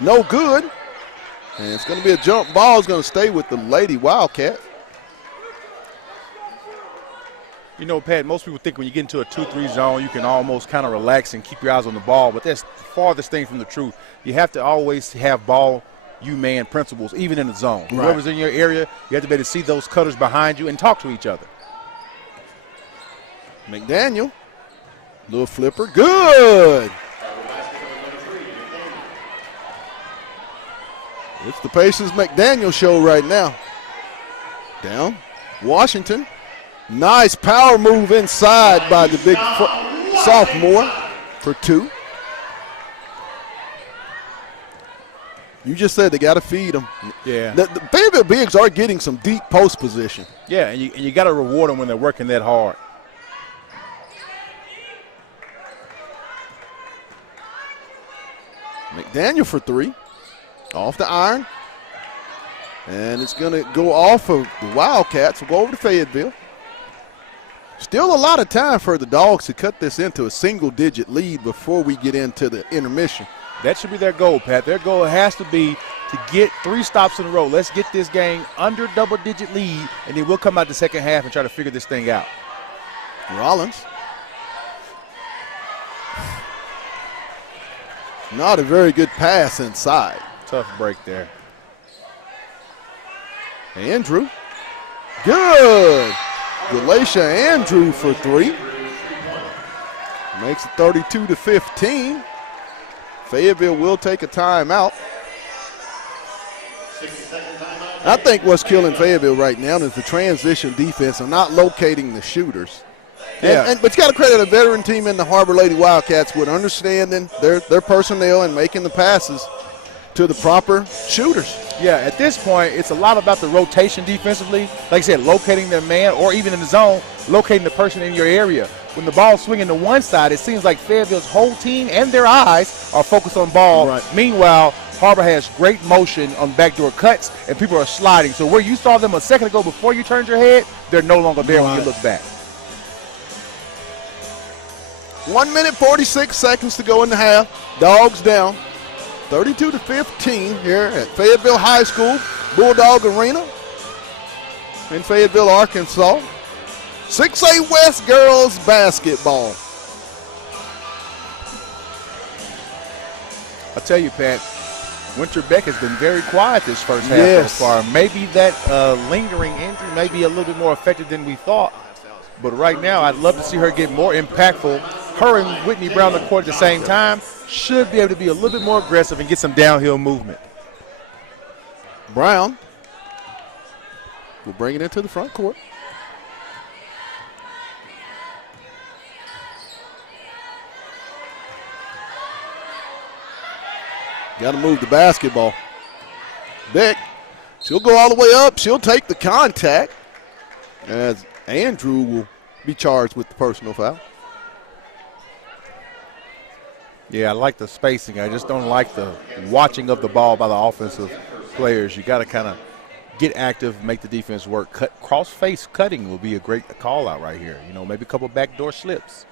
No good. And it's going to be a jump ball. It's going to stay with the Lady Wildcats. You know, Pat, most people think when you get into a 2-3 zone, you can almost kind of relax and keep your eyes on the ball, but that's the farthest thing from the truth. You have to always have ball, you man principles, even in the zone. Right. Whoever's in your area, you have to be able to see those cutters behind you and talk to each other. McDaniel, little flipper, good. It's the Patience McDaniel show right now. Down, Washington. Nice power move inside by the big sophomore for 2. You just said they got to feed them. Yeah. The Fayetteville Bigs are getting some deep post position. Yeah, and you got to reward them when they're working that hard. McDaniel for 3. Off the iron. And it's going to go off of the Wildcats. We'll go over to Fayetteville. Still a lot of time for the Dogs to cut this into a single-digit lead before we get into the intermission. That should be their goal, Pat. Their goal has to be to get 3 stops in a row. Let's get this game under double-digit lead, and then we'll come out the second half and try to figure this thing out. Rollins. Not a very good pass inside. Tough break there. Andrew. Good. Galatia Andrew for 3. Makes it 32-15. Fayetteville will take a timeout. I think what's killing Fayetteville right now is the transition defense and not locating the shooters. Yeah. But you got to credit a veteran team in the Har-ber Lady Wildcats with understanding their personnel and making the passes to the proper shooters. Yeah, at this point, it's a lot about the rotation defensively. Like I said, locating their man or even in the zone, locating the person in your area. When the ball's swinging to one side, it seems like Fayetteville's whole team and their eyes are focused on ball. Right. Meanwhile, Har-ber has great motion on backdoor cuts, and people are sliding. So where you saw them a second ago before you turned your head, they're no longer there when you look back. 1 minute, 46 seconds to go in the half. Dogs down. 32-15 here at Fayetteville High School, Bulldog Arena in Fayetteville, Arkansas. 6A West girls basketball. I'll tell you, Pat, Winter Beck has been very quiet this first half so far. Maybe that lingering injury may be a little bit more effective than we thought. But right now, I'd love to see her get more impactful. Her and Whitney Brown on the court at the same time should be able to be a little bit more aggressive and get some downhill movement. Brown will bring it into the front court. Got to move the basketball. Beck, she'll go all the way up. She'll take the contact as Andrew will be charged with the personal foul. Yeah, I like the spacing. I just don't like the watching of the ball by the offensive players. You got to kind of get active, make the defense work. Cross-face cutting will be a great call out right here. You know, maybe a couple backdoor slips.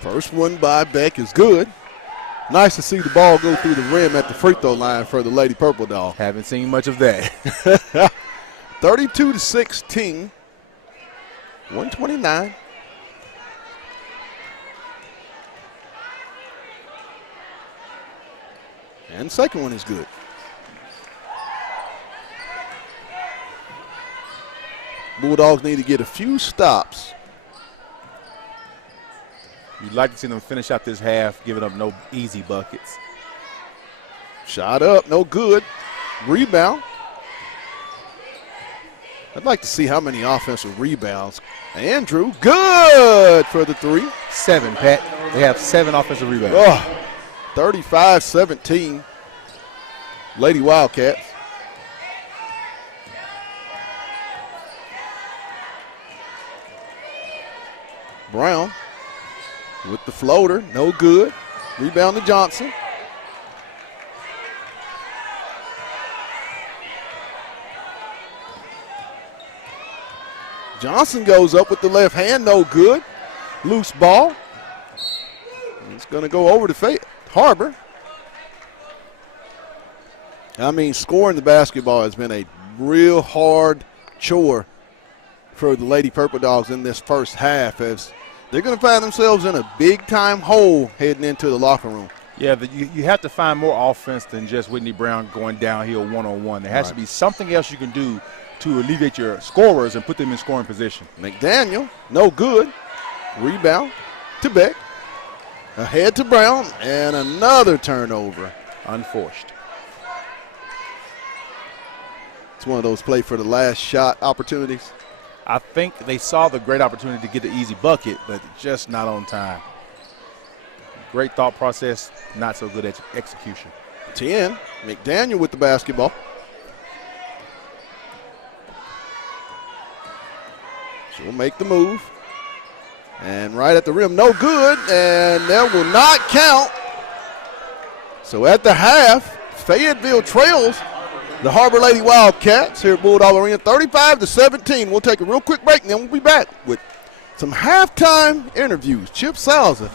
First one by Beck is good. Nice to see the ball go through the rim at the free throw line for the Lady Purple Dog. Haven't seen much of that. 32-16. 129. And the second one is good. Bulldogs need to get a few stops. You'd like to see them finish out this half, giving up no easy buckets. Shot up, no good. Rebound. I'd like to see how many offensive rebounds. Andrew, good for the 3. 7, Pat. They have 7 offensive rebounds. Oh, 35-17. Lady Wildcats. Brown with the floater, no good. Rebound to Johnson. Johnson goes up with the left hand, no good. Loose ball. It's going to go over to Har-ber. I mean, scoring the basketball has been a real hard chore for the Lady Purple Dogs in this first half, as they're going to find themselves in a big-time hole heading into the locker room. Yeah, you have to find more offense than just Whitney Brown going downhill one-on-one. There has to be something else you can do to alleviate your scorers and put them in scoring position. McDaniel, no good. Rebound to Beck. Ahead to Brown, and another turnover. Unforced. It's one of those play for the last shot opportunities. I think they saw the great opportunity to get the easy bucket, but just not on time. Great thought process, not so good at execution. 10, McDaniel with the basketball. She'll make the move. And right at the rim, no good, and that will not count. So at the half, Fayetteville trails the Har-ber Lady Wildcats here at Bulldog Arena, 35-17. We'll take a real quick break, and then we'll be back with some halftime interviews. Chip Salza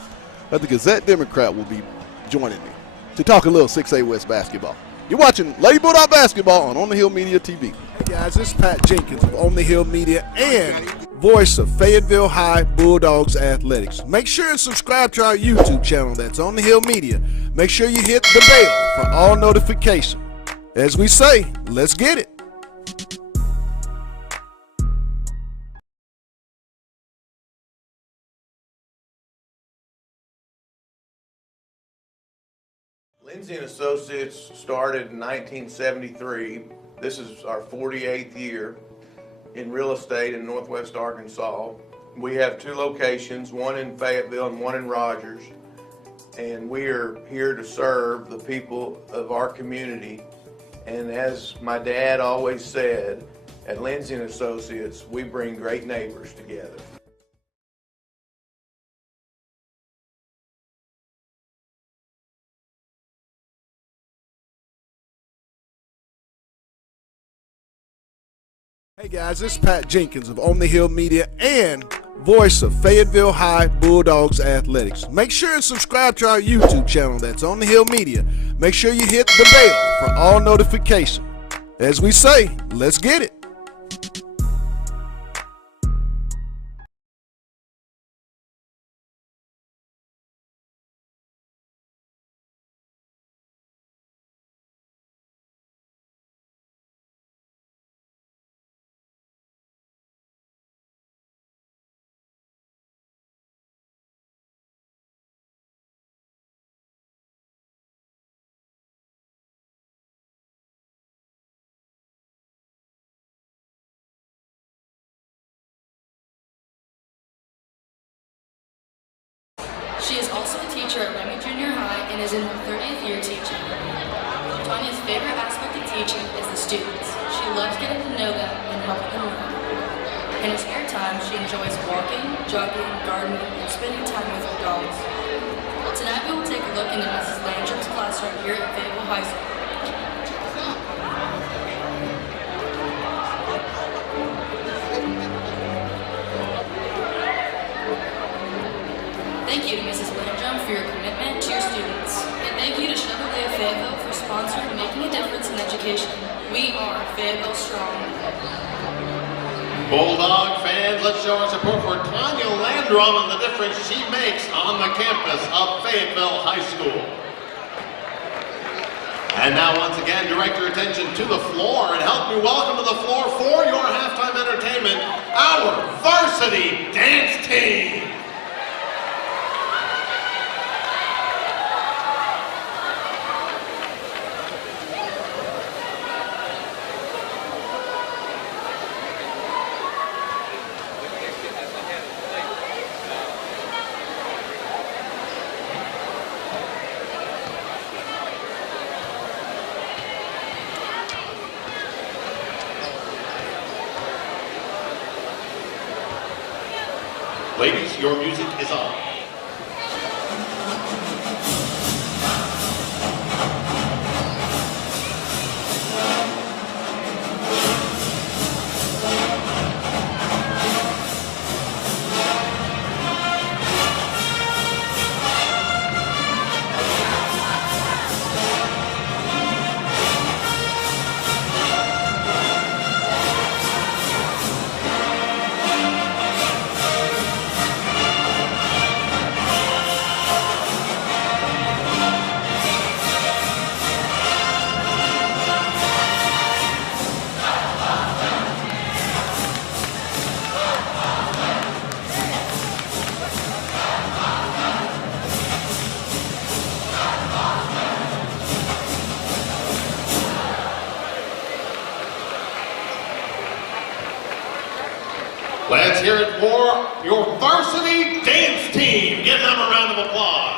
of the Gazette-Democrat will be joining me to talk a little 6A West basketball. You're watching Lady Bulldog basketball on the Hill Media TV. Hey guys, this is Pat Jenkins of On the Hill Media and voice of Fayetteville High Bulldogs Athletics. Make sure and subscribe to our YouTube channel that's On the Hill Media. Make sure you hit the bell for all notifications. As we say, let's get it. Lindsay & Associates started in 1973. This is our 48th year in real estate in Northwest Arkansas. We have 2 locations, one in Fayetteville and one in Rogers. And we are here to serve the people of our community. And as my dad always said, at Lindsay & Associates, we bring great neighbors together. Hey guys, this is Pat Jenkins of On the Hill Media and voice of Fayetteville High Bulldogs Athletics. Make sure and subscribe to our YouTube channel that's On the Hill Media. Make sure you hit the bell for all notifications. As we say, let's get it. She is also a teacher at Remy Junior High and is in her 30th year teaching. Tanya's favorite aspect of teaching is the students. She loves getting to know them and helping them learn. In her spare time, she enjoys walking, jogging, gardening, and spending time with her dogs. Tonight we will take a look into Mrs. Landrum's classroom here at Fayetteville High School. Thank you to Mrs. Landrum for your commitment to your students. And thank you to Chevrolet of Fayetteville for sponsoring and making a difference in education. We are Fayetteville Strong. Bulldog fans, let's show our support for Tanya Landrum and the difference she makes on the campus of Fayetteville High School. And now once again, direct your attention to the floor and help me welcome to the floor for your halftime entertainment, our varsity dance team. Ladies, your music is on. Let's hear it for your varsity dance team. Give them a round of applause.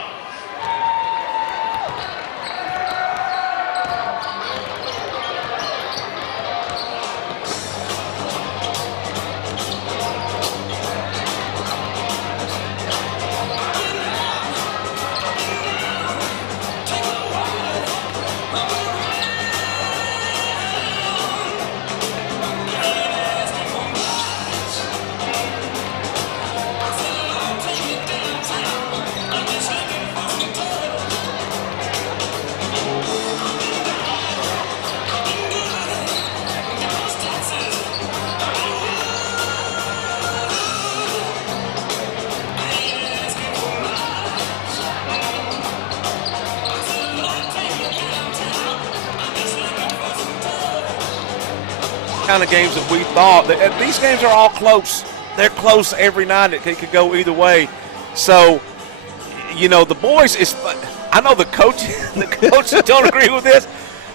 Kind of games that we thought that these games are all close. They're close every night. It could go either way. So, you know, the boys is. I know the coaches don't agree with this,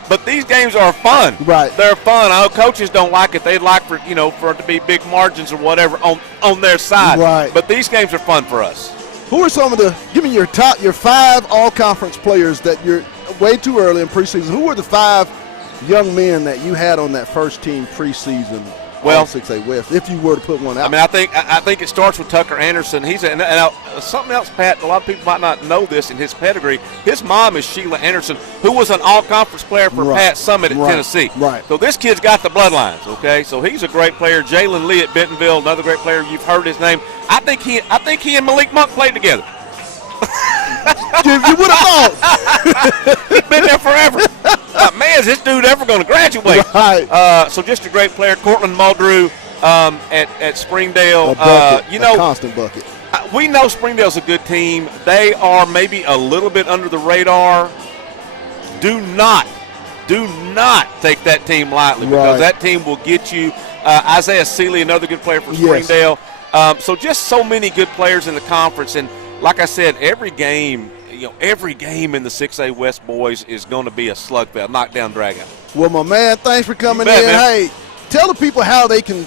but these games are fun. Right. They're fun. I know coaches don't like it. They'd like for it to be big margins or whatever on their side. Right. But these games are fun for us. Who are some of the? Give me your 5 all-conference players that you're way too early in preseason. Who were the 5 young men that you had on that first team preseason? Well, 6A West, if you were to put one out. I mean, I think it starts with Tucker Anderson. He's and something else, Pat. A lot of people might not know this in his pedigree. His mom is Sheila Anderson, who was an all-conference player for Pat Summit at Tennessee. Right. So this kid's got the bloodlines. Okay, so he's a great player. Jalen Lee at Bentonville, another great player. You've heard his name. I think he and Malik Monk played together. You would have thought. He's been there forever. Man, is this dude ever going to graduate? Right. So just a great player. Cortland Muldrew at Springdale. A constant bucket. We know Springdale's a good team. They are maybe a little bit under the radar. Do not take that team lightly because that team will get you. Isaiah Seeley, another good player for Springdale. So just so many good players in the conference. And like I said, every game in the 6A West boys is going to be a slugfest, knockdown, dragout. Well, my man, thanks for coming in. Man. Hey, tell the people how they can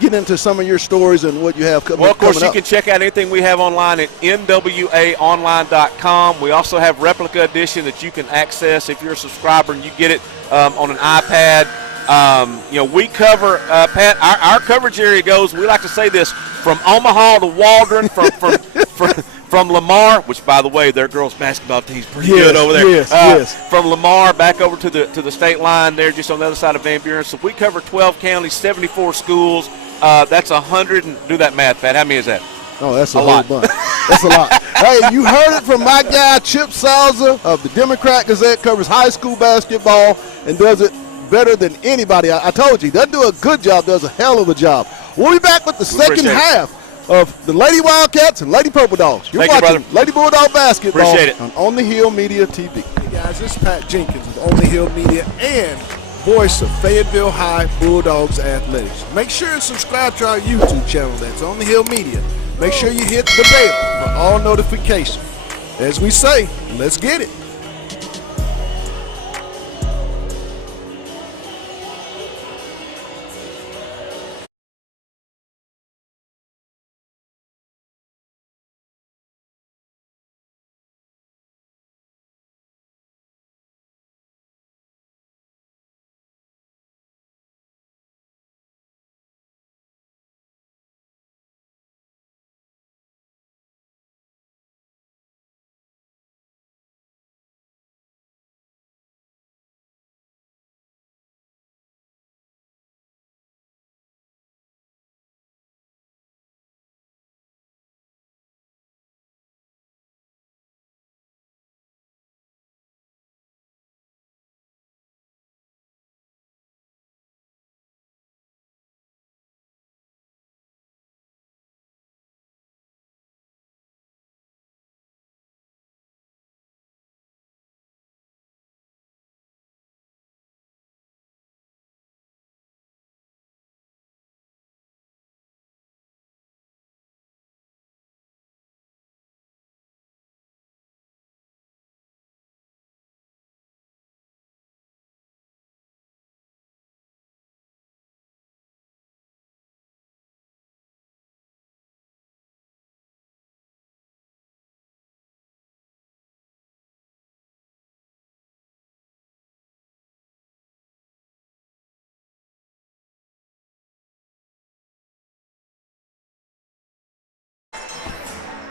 get into some of your stories and what you have coming up. Well, of course, you can check out anything we have online at nwaonline.com. We also have Replica Edition that you can access if you're a subscriber and you get it on an iPad. We cover, Pat, our coverage area goes, we like to say this, from Omaha to Waldron, from Lamar, which, by the way, their girls' basketball team's pretty good over there. Yes. From Lamar back over to the state line there, just on the other side of Van Buren. So we cover 12 counties, 74 schools. That's 100, and do that math, Pat. How many is that? Oh, that's a whole bunch. That's a lot. Hey, you heard it from my guy, Chip Salza of the Democrat Gazette, covers high school basketball and does it better than anybody. I told you, he doesn't do a good job, does a hell of a job. We'll be back with the second half of the Lady Wildcats and Lady Purple Dogs. You're watching Lady Bulldog Basketball on the Hill Media TV. Hey guys, this is Pat Jenkins with On the Hill Media and voice of Fayetteville High Bulldogs Athletics. Make sure and subscribe to our YouTube channel that's On the Hill Media. Make sure you hit the bell for all notifications. As we say, let's get it.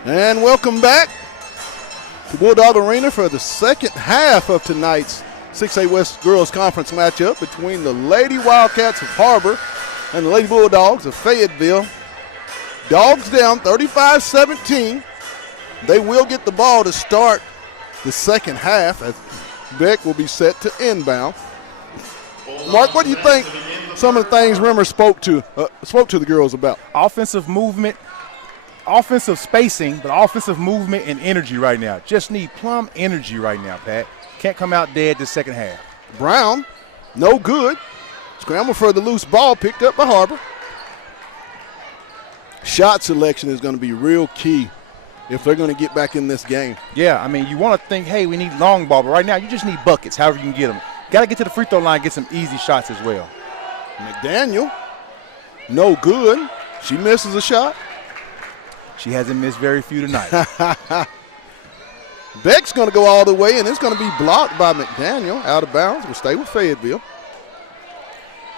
And welcome back to Bulldog Arena for the second half of tonight's 6A West Girls Conference matchup between the Lady Wildcats of Har-ber and the Lady Bulldogs of Fayetteville. Dogs down 35-17. They will get the ball to start the second half as Beck will be set to inbound. Mark, what do you think some of the things Rimmer spoke to the girls about? Offensive movement, offensive spacing, but offensive movement and energy right now. Just need plumb energy right now, Pat. Can't come out dead the second half. Brown, no good. Scramble for the loose ball, picked up by Har-ber. Shot selection is going to be real key if they're going to get back in this game. Yeah, I mean, you want to think, hey, we need long ball, but right now you just need buckets, however you can get them. Got to get to the free throw line, get some easy shots as well. McDaniel, no good. She misses a shot. She hasn't missed very few tonight. Beck's going to go all the way, and it's going to be blocked by McDaniel. Out of bounds. We'll stay with Fayetteville.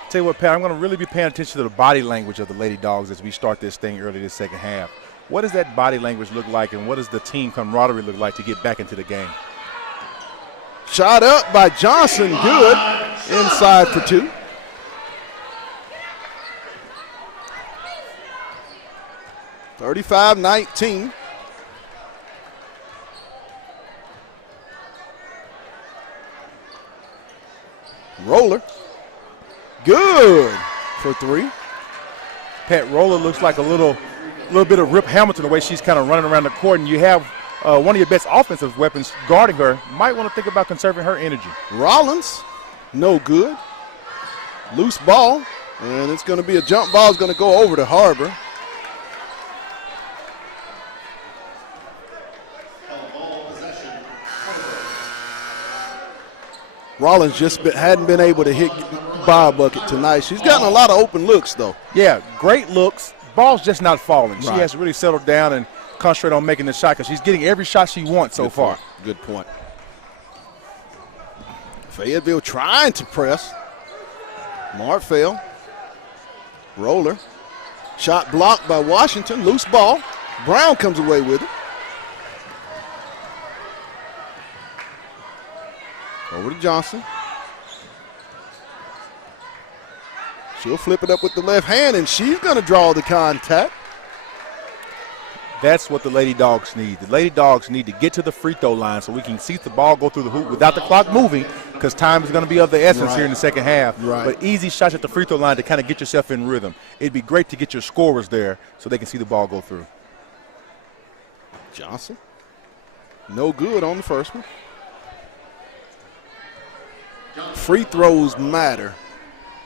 Tell you what, Pat, I'm going to really be paying attention to the body language of the Lady Dogs as we start this thing early this second half. What does that body language look like, and what does the team camaraderie look like to get back into the game? Shot up by Johnson, good. Inside for two. (35-19). Roller. Good for three. Pat, Roller looks like a little bit of Rip Hamilton, the way she's kind of running around the court, and you have one of your best offensive weapons guarding her. Might want to think about conserving her energy. Rollins, no good. Loose ball, and it's going to be a jump ball. It's going to go over to Har-ber. Rollins just hadn't been able to hit by a bucket tonight. She's gotten a lot of open looks, though. Yeah, great looks. Ball's just not falling. Right. She has to really settle down and concentrate on making the shot because she's getting every shot she wants so far. Good point. Fayetteville trying to press. Martfell. Roller. Shot blocked by Washington. Loose ball. Brown comes away with it. Over to Johnson. She'll flip it up with the left hand, and she's going to draw the contact. That's what the Lady Dogs need. The Lady Dogs need to get to the free throw line so we can see the ball go through the hoop without the clock moving, because time is going to be of the essence here in the second half. Right. But easy shots at the free throw line to kind of get yourself in rhythm. It'd be great to get your scorers there so they can see the ball go through. Johnson. No good on the first one. Free throws matter,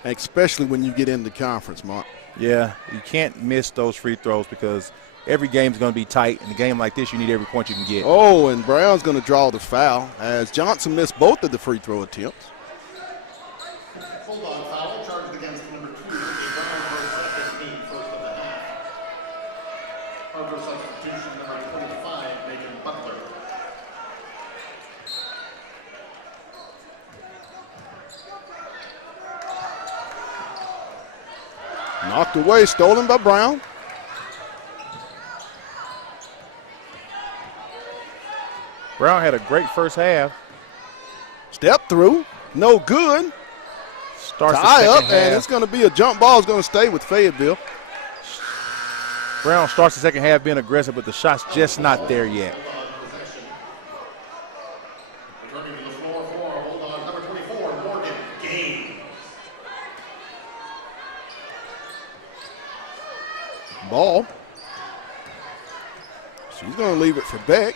especially when you get into conference, Mark. Yeah, you can't miss those free throws because every game is going to be tight. In a game like this, you need every point you can get. Oh, and Brown's going to draw the foul as Johnson missed both of the free throw attempts. Bulldog foul charged against number 2, Brown first at 15, first of the half. Har-ber substitution number 25, Megan Butler. Knocked away, stolen by Brown. Brown had a great first half. Step through, no good. Starts Tie the up, second half. and it's going to be a jump ball. It's going to stay with Fayetteville. Brown starts the second half being aggressive, but the shot's just not there yet. Returning to the floor for Bulldogs number 24, Morgan Gaines. Ball. She's going to leave it for Beck.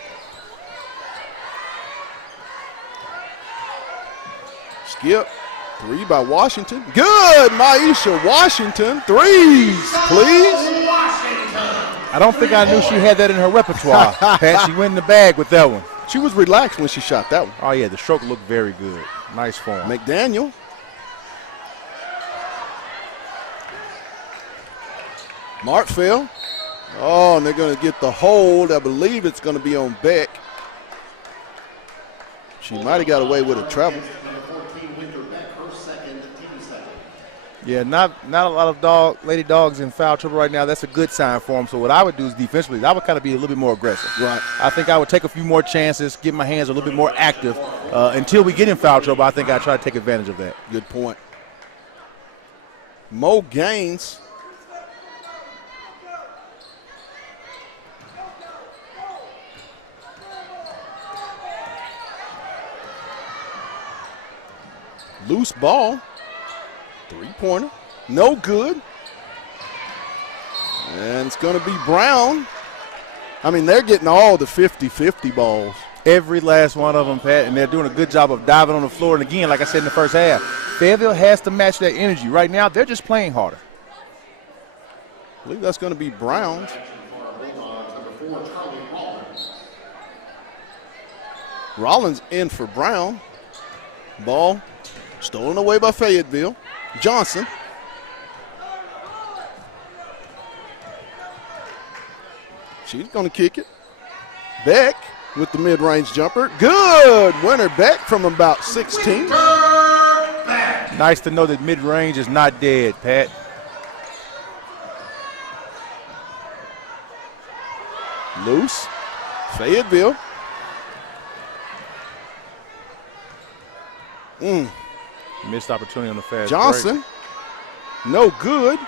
Skip. Three by Washington. Good, Maisha Washington. Threes, please. I don't think I knew she had that in her repertoire. Pat, she went in the bag with that one. She was relaxed when she shot that one. Oh, yeah, the stroke looked very good. Nice form. McDaniel. Martfell. Oh, and they're going to get the hold. I believe it's going to be on Beck. She might have got away with a travel. Yeah, not a lot of Lady Dogs in foul trouble right now. That's a good sign for them. So what I would do is defensively, I would kind of be a little bit more aggressive. Right. I think I would take a few more chances, get my hands a little bit more active. Until we get in foul trouble, I think I try to take advantage of that. Good point. Mo Gaines. Loose ball. Three-pointer. No good. And it's going to be Brown. I mean, they're getting all the 50-50 balls. Every last one of them, Pat, and they're doing a good job of diving on the floor. And again, like I said in the first half, Fayetteville has to match their energy. Right now, they're just playing harder. I believe that's going to be Brown's. Rollins in for Brown. Ball stolen away by Fayetteville. Johnson. She's going to kick it. Beck with the mid-range jumper. Good. Winner Beck from about 16. Nice to know that mid-range is not dead, Pat. Loose. Fayetteville. Missed opportunity on the fast Johnson. break. No good.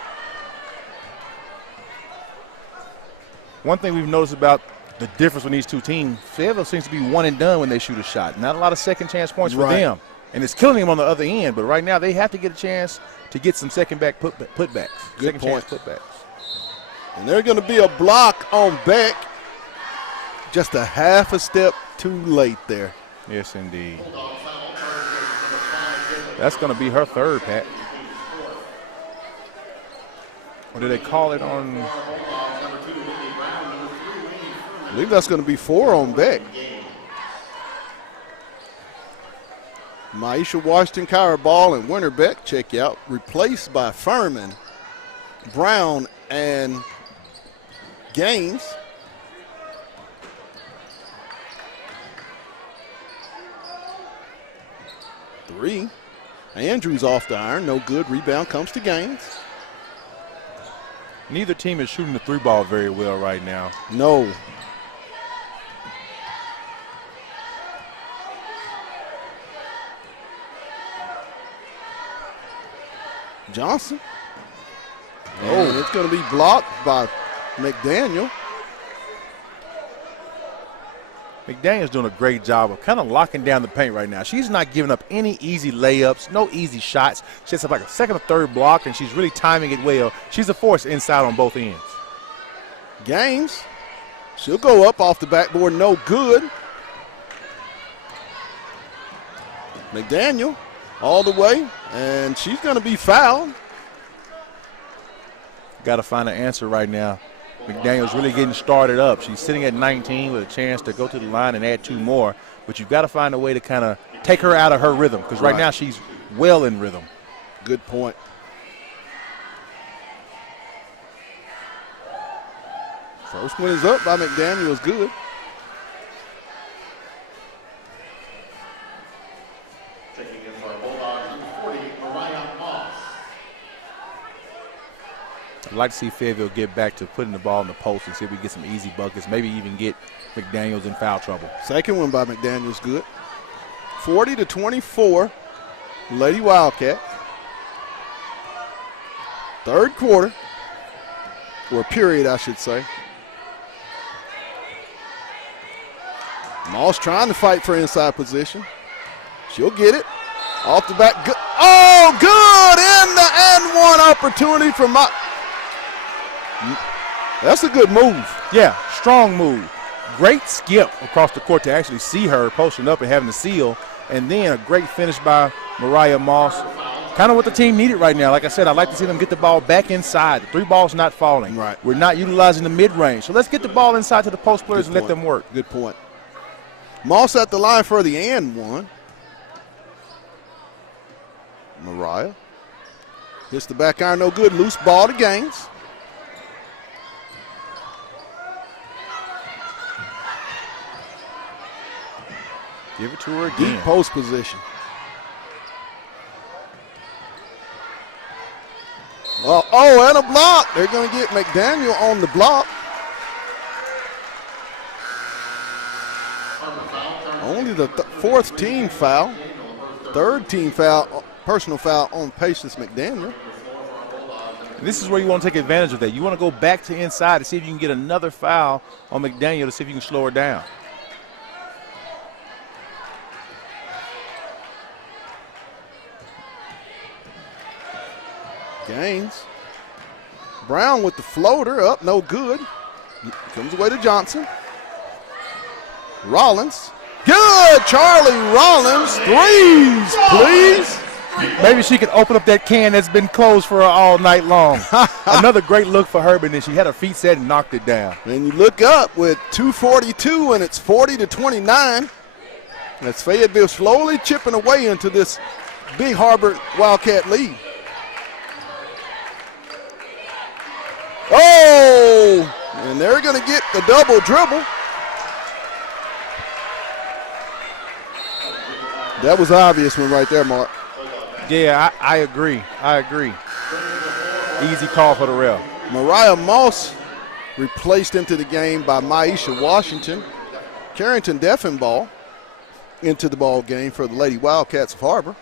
One thing we've noticed about the difference in these two teams, Fayetteville seems to be one and done when they shoot a shot. Not a lot of second chance points for them. And it's killing them on the other end. But right now they have to get a chance to get some second back putbacks. Good second point. chance putbacks. And there's going to be a block on Beck. Just a half a step too late there. Yes, indeed. That's going to be her third, Pat. Or do they call it on? I believe that's going to be 4 on Beck. Maisha Washington, Kyra Ball, and Winter Beck check out, replaced by Furman, Brown, and Gaines. Three. Andrews off the iron, no good. Rebound comes to Gaines. Neither team is shooting the three ball very well right now. No. Johnson. Oh, and it's going to be blocked by McDaniel. McDaniel's doing a great job of kind of locking down the paint right now. She's not giving up any easy layups, no easy shots. She has like a second or third block, and she's really timing it well. She's a force inside on both ends. Gaines. She'll go up off the backboard, no good. McDaniel all the way, and she's going to be fouled. Got to find an answer right now. McDaniel's really getting started up. She's sitting at 19 with a chance to go to the line and add 2 more. But you've got to find a way to kind of take her out of her rhythm, because right now she's well in rhythm. Good point. First one is up by McDaniel is good. Taking in for our Bulldogs, number 40, Mariah Moss. I'd like to see Fayetteville get back to putting the ball in the post and see if we get some easy buckets, maybe even get McDaniels in foul trouble. Second one by McDaniel's good. 40-24, Lady Wildcat. Third quarter, or period, I should say. Moss trying to fight for inside position. She'll get it. Off the back. Good. Oh, good! And the and one opportunity for my. That's a good move. Yeah, strong move. Great skip across the court to actually see her posting up and having the seal. And then a great finish by Mariah Moss. Kind of what the team needed right now. Like I said, I'd like to see them get the ball back inside. The 3 ball's not falling. Right. We're not utilizing the mid-range. So let's get the ball inside to the post players and let them work. Good point. Moss at the line for the and one. Mariah hits the back iron, no good. Loose ball to Gaines. Give it to her again. Deep post position. And a block. They're going to get McDaniel on the block. Only the fourth team foul. Third team foul, personal foul on Patience McDaniel. And this is where you want to take advantage of that. You want to go back to inside to see if you can get another foul on McDaniel to see if you can slow her down. Gaines. Brown with the floater up, no good. Comes away to Johnson. Rollins. Good, Charlie Rollins. Threes, please. Maybe she can open up that can that's been closed for her all night long. Another great look for her, but then she had her feet set and knocked it down. And you look up with 2:42, and it's 40-29. That's Fayetteville slowly chipping away into this big Har-ber Wildcat lead. Oh, and they're going to get the double dribble. That was an obvious one right there, Mark. Yeah, I agree. Easy call for the ref. Mariah Moss replaced into the game by Maisha Washington. Carrington Deffenbaugh into the ball game for the Lady Wildcats of Har-ber.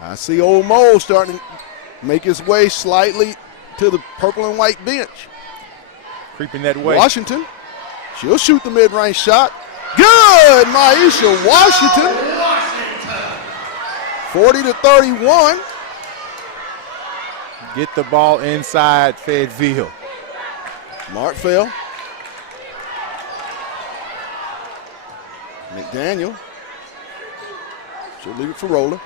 I see old Mo starting to make his way slightly to the purple and white bench. Creeping that way. Washington, she'll shoot the mid-range shot. Good, Maisha Washington. 40-31. Get the ball inside Fayetteville. Martville. McDaniel. She'll leave it for Roller.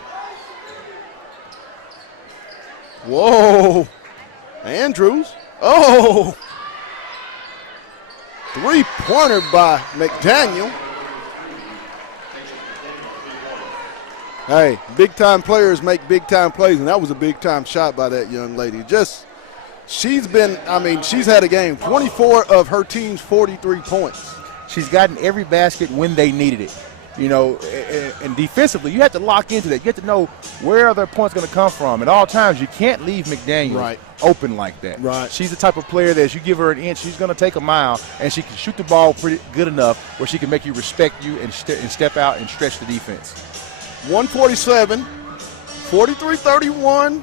Whoa. Andrews. Oh. Three-pointer by McDaniel. Hey, big-time players make big-time plays, and that was a big-time shot by that young lady. She's had a game. 24 of her team's 43 points. She's gotten every basket when they needed it. You know, and defensively, you have to lock into that. You have to know where are their points going to come from. At all times, you can't leave McDaniel open like that. Right. She's the type of player that if you give her an inch, she's going to take a mile, and she can shoot the ball pretty good enough where she can make you respect you and step out and stretch the defense. 147, 43-31.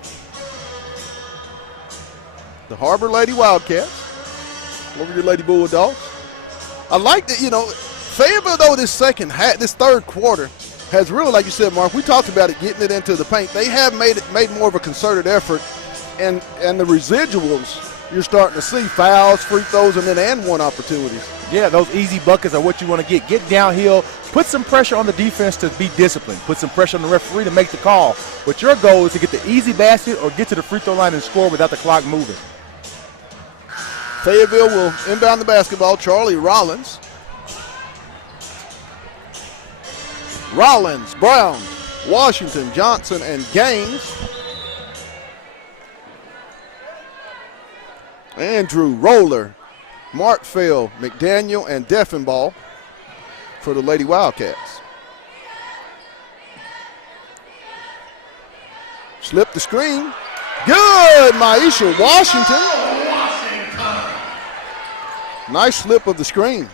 The Har-ber Lady Wildcats over your Lady Bulldogs. I like that, Fayetteville, though, this third quarter has really, like you said, Mark, we talked about it, getting it into the paint. They have made more of a concerted effort, and the residuals you're starting to see, fouls, free throws, and then and one opportunities. Yeah, those easy buckets are what you want to get. Get downhill, put some pressure on the defense to be disciplined, put some pressure on the referee to make the call. But your goal is to get the easy basket or get to the free throw line and score without the clock moving. Fayetteville will inbound the basketball. Charlie Rollins. Rollins, Brown, Washington, Johnson, and Gaines. Andrew, Roller, Martville, McDaniel, and Deffenbaugh for the Lady Wildcats. Slip the screen. Good, Maisha Washington. Nice slip of the screen.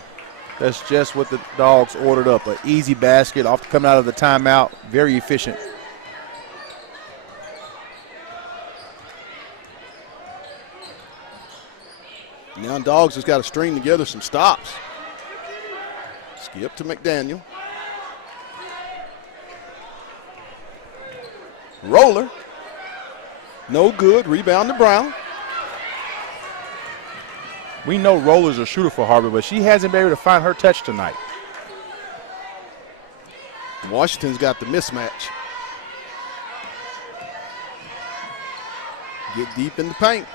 That's just what the Dogs ordered up, an easy basket coming out of the timeout, very efficient. Now Dogs has got to string together some stops. Skip to McDaniel. Roller. No good. Rebound to Brown. We know Roller's a shooter for Har-ber, but she hasn't been able to find her touch tonight. Washington's got the mismatch. Get deep in the paint.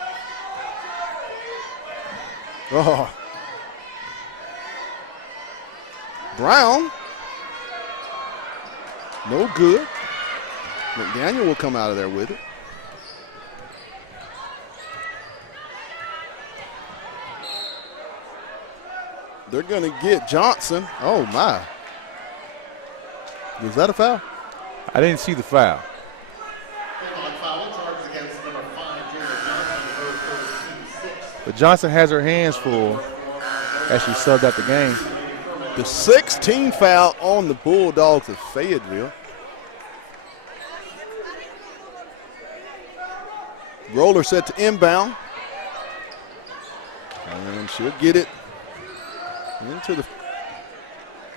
Oh. Brown. No good. McDaniel will come out of there with it. They're going to get Johnson. Oh, my. Was that a foul? I didn't see the foul. But Johnson has her hands full as she subbed out the game. The 16th foul on the Bulldogs of Fayetteville. Roller set to inbound. And she'll get it into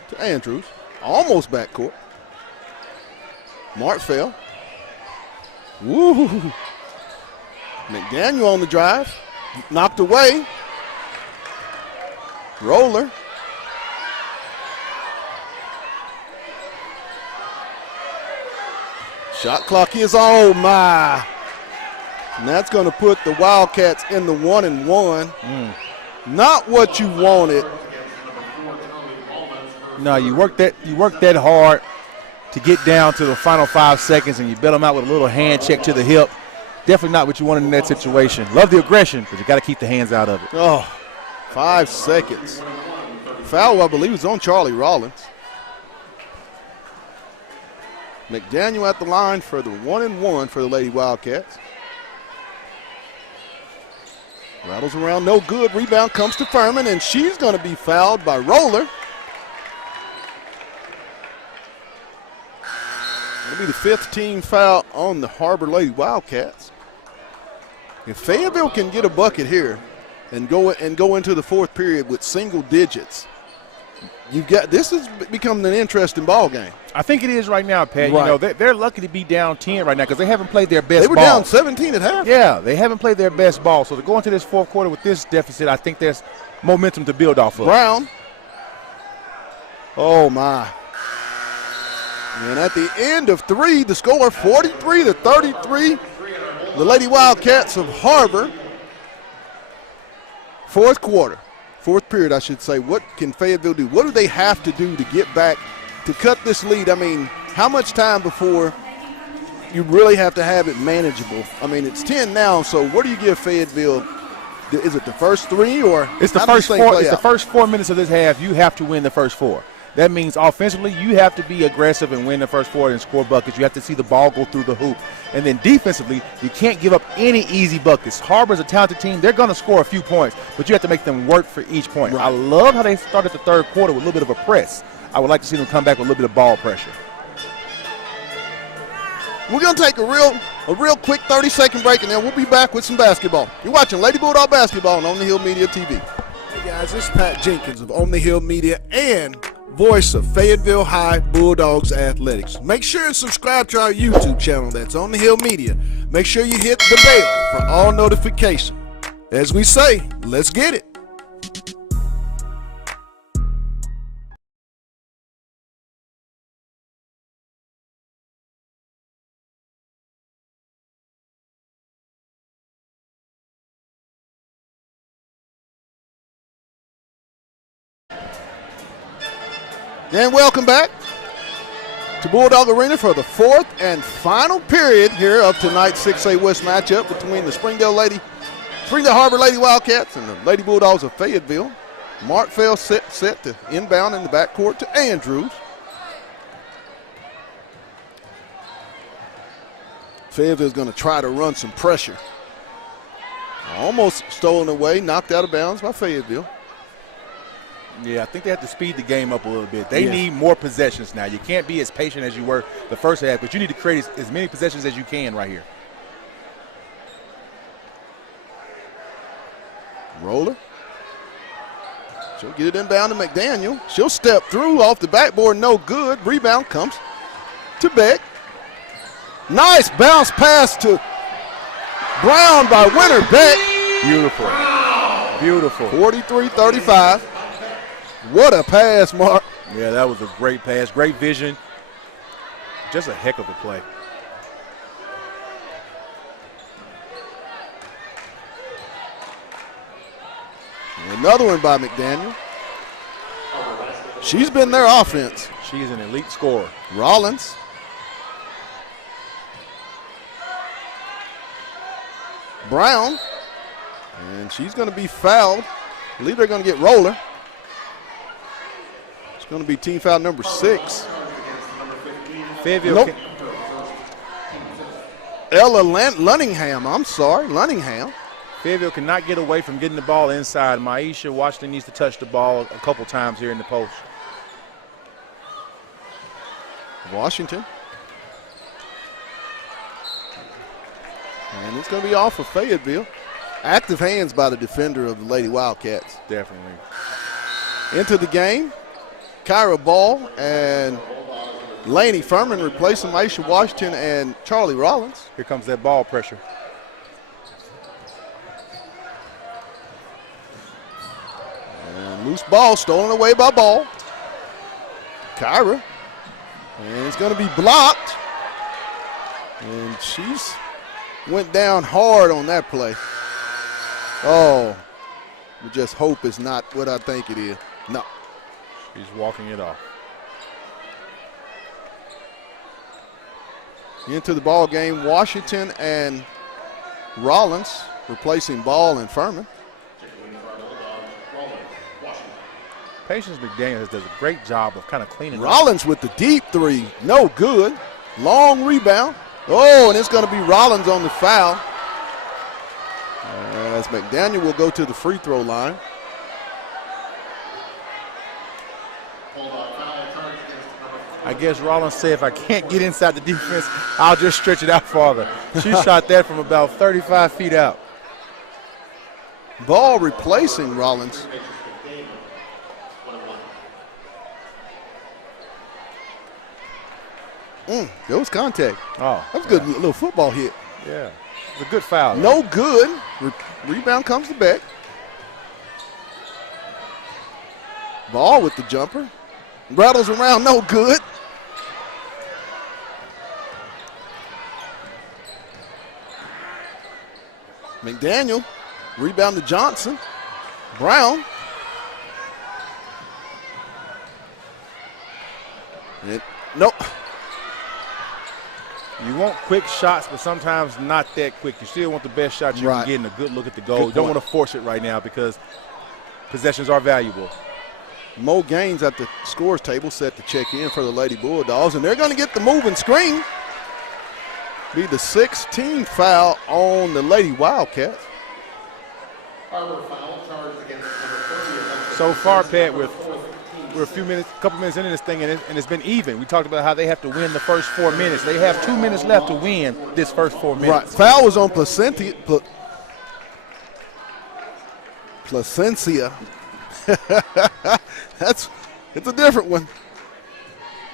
to Andrews. Almost backcourt. Martfell. Woo! McDaniel on the drive. Knocked away. Roller. Shot clock is on. My. And that's going to put the Wildcats in the 1-1. Not what you wanted. No, you work that hard to get down to the final 5 seconds, and you bail them out with a little hand check to the hip. Definitely not what you wanted in that situation. Love the aggression, but you got to keep the hands out of it. Oh, 5 seconds. Foul, I believe, is on Charlie Rollins. McDaniel at the line for the 1-1 for the Lady Wildcats. Rattles around, no good. Rebound comes to Furman, and she's going to be fouled by Roller. It'll be the 5th team foul on the Har-ber Lady Wildcats. If Fayetteville can get a bucket here and go into the 4th period with single digits, this has become an interesting ball game. I think it is right now, Pat. Right. You know, they're lucky to be down 10 right now because they haven't played their best ball. They were down 17 at half. Yeah, they haven't played their best ball. So to go into this 4th quarter with this deficit, I think there's momentum to build off of. Brown. Oh, my. And at the end of 3, the score 43-33. The Lady Wildcats of Har-ber. 4th quarter. 4th period, I should say. What can Fayetteville do? What do they have to do to get back, to cut this lead? I mean, how much time before you really have to have it manageable? I mean, it's 10 now, so what do you give Fayetteville? Is it the first 3 or it's the first 4? It's the first 4 minutes of this half. You have to win the first 4. That means offensively, you have to be aggressive and win the first 4 and score buckets. You have to see the ball go through the hoop. And then defensively, you can't give up any easy buckets. Har-ber's a talented team. They're going to score a few points, but you have to make them work for each point. Right. I love how they started the 3rd quarter with a little bit of a press. I would like to see them come back with a little bit of ball pressure. We're going to take a real quick 30-second break, and then we'll be back with some basketball. You're watching Lady Bulldog Basketball on the Hill Media TV. Hey, guys, this is Pat Jenkins of On the Hill Media and voice of Fayetteville High Bulldogs Athletics. Make sure and subscribe to our YouTube channel. That's On the Hill Media. Make sure you hit the bell for all notifications. As we say, let's get it. And welcome back to Bulldog Arena for the 4th and final period here of tonight's 6A West matchup between the Springdale Har-ber Lady Wildcats and the Lady Bulldogs of Fayetteville. Martfell set to inbound in the backcourt to Andrews. Fayetteville's going to try to run some pressure. Almost stolen away, knocked out of bounds by Fayetteville. Yeah, I think they have to speed the game up a little bit. They need more possessions now. You can't be as patient as you were the first half, but you need to create as many possessions as you can right here. Roller. She'll get it inbound to McDaniel. She'll step through off the backboard, no good. Rebound comes to Beck. Nice bounce pass to Brown by Winter Beck. Beautiful. Beautiful. 43-35. What a pass, Mark. Yeah, that was a great pass. Great vision. Just a heck of a play. Another one by McDaniel. She's been their offense. She's an elite scorer. Rollins. Brown. And she's going to be fouled. I believe they're going to get Roller. It's going to be team foul number 6. Fayetteville. Nope. Ella Lunningham. I'm sorry, Lunningham. Fayetteville cannot get away from getting the ball inside. Maisha Washington needs to touch the ball a couple times here in the post. Washington. And it's going to be off of Fayetteville. Active hands by the defender of the Lady Wildcats. Definitely. Into the game, Kyra Ball and Laney Furman replacing Maisha Washington and Charlie Rollins. Here comes that ball pressure. And loose ball stolen away by Ball. Kyra. And it's going to be blocked. And she's went down hard on that play. Oh, we just hope it's not what I think it is. No. She's walking it off. Into the ball game, Washington and Rollins replacing Ball and Furman. Patience McDaniels does a great job of kind of cleaning Rollins with the deep three, no good. Long rebound. Oh, and it's going to be Rollins on the foul. As McDaniel will go to the free throw line. I guess Rollins said, if I can't get inside the defense, I'll just stretch it out farther. She shot that from about 35 feet out. Ball replacing Rollins. There was contact. Oh, that was a good little football hit. Yeah, it's a good foul. No good. Rebound comes to Beck. Ball with the jumper. Rattles around, no good. McDaniel, rebound to Johnson. Brown. Nope. You want quick shots, but sometimes not that quick. You still want the best shot you can get and a good look at the goal. You don't want to force it right now because possessions are valuable. Mo Gaines at the scores table set to check in for the Lady Bulldogs, and they're going to get the moving screen. Be the 16th foul on the Lady Wildcats. So far, Pat, we're a couple minutes into this thing, and it's been even. We talked about how they have to win the first 4 minutes. They have 2 minutes left to win this first 4 minutes. Right. Foul was on Placencia. It's a different one.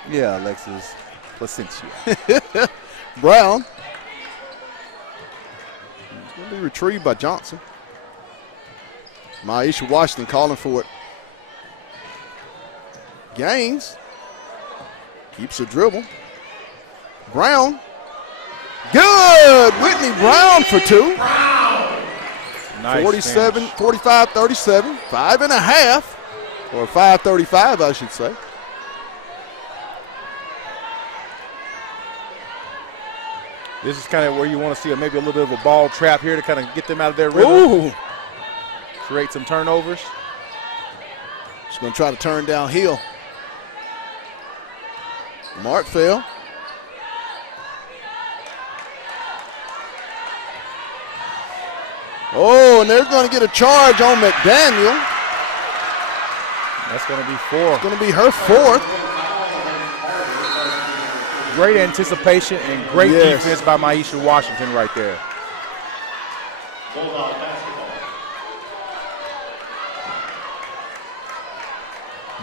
Yeah, Alexis Placencia. Brown. It's going to be retrieved by Johnson. Maisha Washington calling for it. Gaines keeps a dribble. Brown. Good. Whitney Brown for two. Nice 47, 45, 37. 5.5. Or 5:35, I should say. This is kind of where you want to see maybe a little bit of a ball trap here to kind of get them out of their rhythm. Ooh. Create some turnovers. She's going to try to turn downhill. Mark fell. Oh, and they're going to get a charge on McDaniel. That's going to be 4. It's going to be her 4th. Great anticipation and great defense by Maisha Washington right there.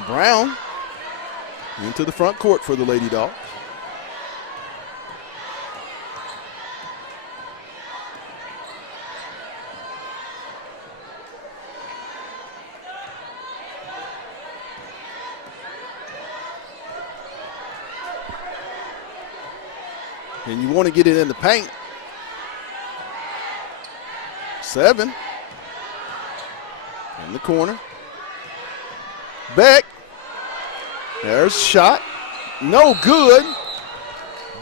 Brown into the front court for the Lady Dogs. And you want to get it in the paint. 7 in the corner. Beck. There's a shot. No good.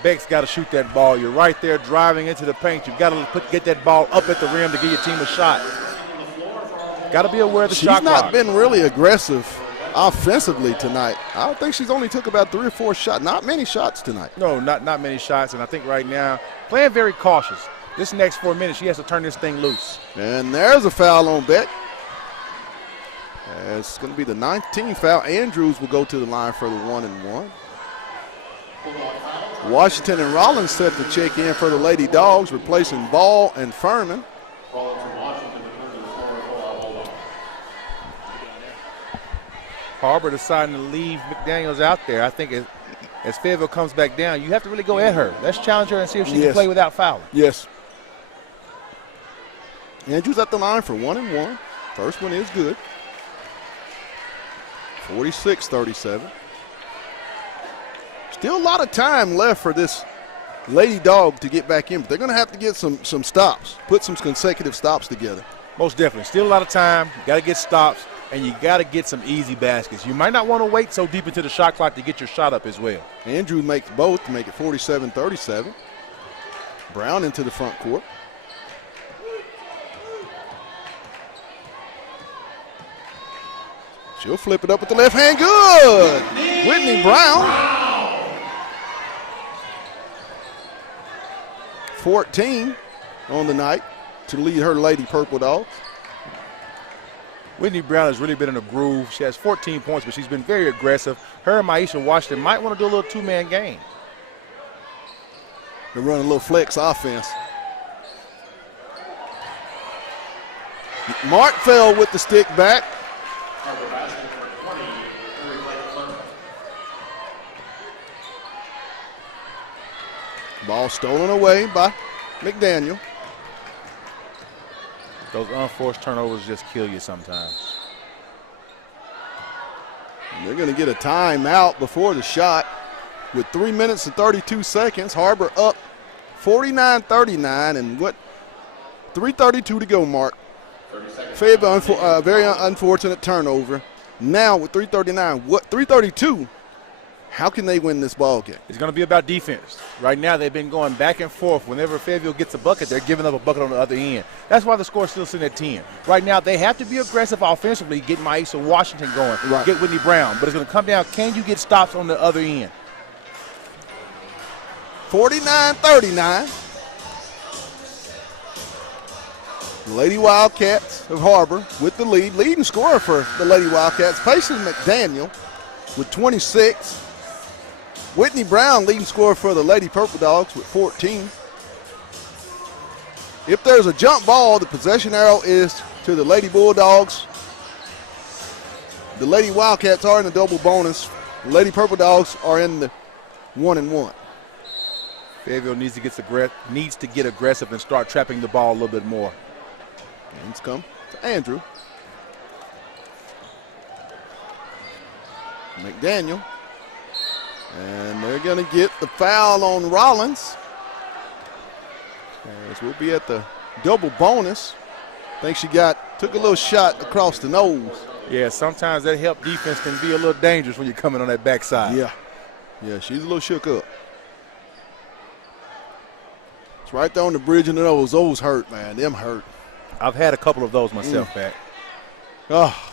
Beck's got to shoot that ball. You're right there driving into the paint. You've got to get that ball up at the rim to give your team a shot. Got to be aware of the shot clock. She's not been really aggressive offensively tonight. I think she's only took about 3 or 4 shots. Not many shots tonight. No, not many shots. And I think right now, playing very cautious. This next 4 minutes, she has to turn this thing loose. And there's a foul on Beck. It's going to be the 19th foul. Andrews will go to the line for the 1-and-1. Washington and Rollins set to check in for the Lady Dogs, replacing Ball and Furman. Har-ber deciding to leave McDaniels out there. I think as Fayetteville comes back down, you have to really go at her. Let's challenge her and see if she can play without fouling. Yes. Andrews at the line for 1-and-1. First one is good. 46-37. Still a lot of time left for this Lady Dog to get back in, but they're going to have to get some stops, put some consecutive stops together. Most definitely. Still a lot of time. You got to get stops, and you got to get some easy baskets. You might not want to wait so deep into the shot clock to get your shot up as well. Andrew makes both to make it 47-37. Brown into the front court. She'll flip it up with the left hand. Good. Whitney Brown. 14 on the night to lead her Lady Purple Dogs. Whitney Brown has really been in a groove. She has 14 points, but she's been very aggressive. Her and Maisha Washington might want to do a little two-man game. They're running a little flex offense. Mark fell with the stick back. Ball stolen away by McDaniel. Those unforced turnovers just kill you sometimes. And they're going to get a timeout before the shot with 3 minutes and 32 seconds. Har-ber up 49-39 and 3:32 to go, Mark. Fayetteville, very unfortunate turnover. Now with 3:32, how can they win this ball game? It's going to be about defense. Right now, they've been going back and forth. Whenever Fayetteville gets a bucket, they're giving up a bucket on the other end. That's why the score is still sitting at 10. Right now, they have to be aggressive offensively, get Maisha Washington going, get Whitney Brown. But it's going to come down, can you get stops on the other end? 49-39. The Lady Wildcats of Har-ber with the lead. Leading scorer for the Lady Wildcats, Payson McDaniel with 26. Whitney Brown leading scorer for the Lady Purple Dogs with 14. If there's a jump ball, the possession arrow is to the Lady Bulldogs. The Lady Wildcats are in the double bonus. The Lady Purple Dogs are in the 1-and-1. Fayetteville needs to get aggressive and start trapping the ball a little bit more. Hands come to Andrew. McDaniel. And they're going to get the foul on Rollins. As we'll be at the double bonus. I think she took a little shot across the nose. Yeah, sometimes that help defense can be a little dangerous when you're coming on that backside. Yeah, she's a little shook up. It's right there on the bridge of the nose. Those hurt, man. Them hurt. I've had a couple of those myself, Pat. Oh.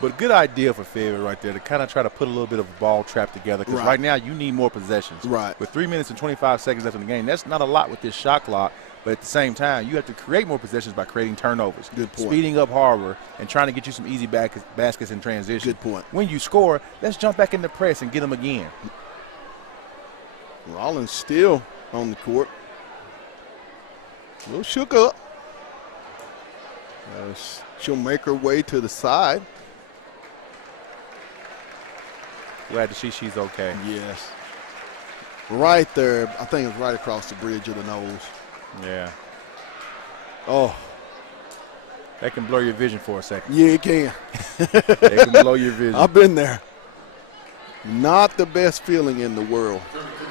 But good idea for Fayetteville right there to kind of try to put a little bit of a ball trap together because right now you need more possessions. Right. With 3 minutes and 25 seconds left in the game, that's not a lot with this shot clock, but at the same time, you have to create more possessions by creating turnovers. Good point. Speeding up Har-ber and trying to get you some easy baskets in transition. Good point. When you score, let's jump back in the press and get them again. Rollins still on the court. A little shook up. She'll make her way to the side. Glad to see she's okay. Yes. Right there. I think it's right across the bridge of the nose. Yeah. Oh. That can blur your vision for a second. Yeah, it can. It can blow your vision. I've been there. Not the best feeling in the world.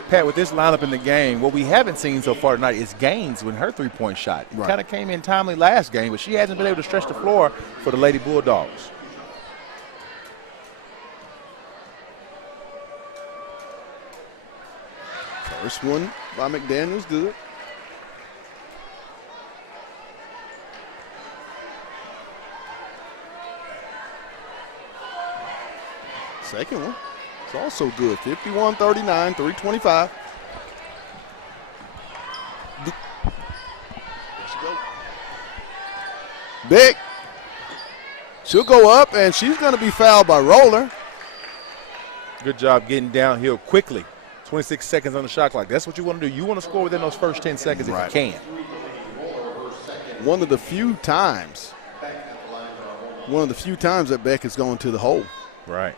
Pat, with this lineup in the game, what we haven't seen so far tonight is Gaines with her three-point shot. It kind of came in timely last game, but she hasn't been able to stretch the floor for the Lady Bulldogs. First one by McDaniel's good. Second one. It's also good. 51-39, 3:25. Beck. She'll go up, and she's going to be fouled by Roller. Good job getting downhill quickly. 26 seconds on the shot clock. That's what you want to do. You want to score within those first 10 seconds if you can. One of the few times that Beck is going to the hole. Right.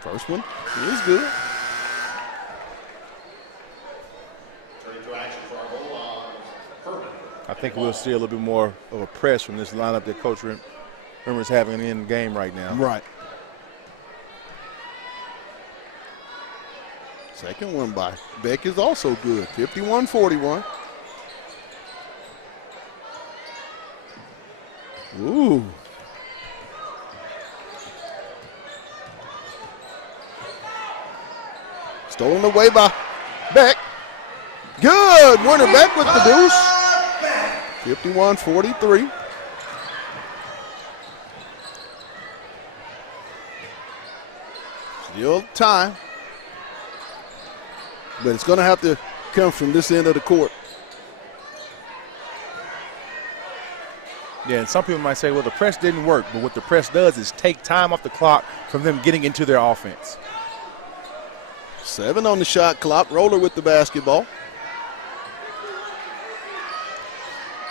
First one is good. I think we'll see a little bit more of a press from this lineup that Coach Rimmer is having in the game right now. Right. Second one by Beck is also good. 51-41. Ooh. Stolen away by Beck. Good. Winner Beck with the deuce. 51-43. Still time. But it's going to have to come from this end of the court. Yeah, and some people might say, well, the press didn't work. But what the press does is take time off the clock from them getting into their offense. 7 on the shot clock. Roller with the basketball.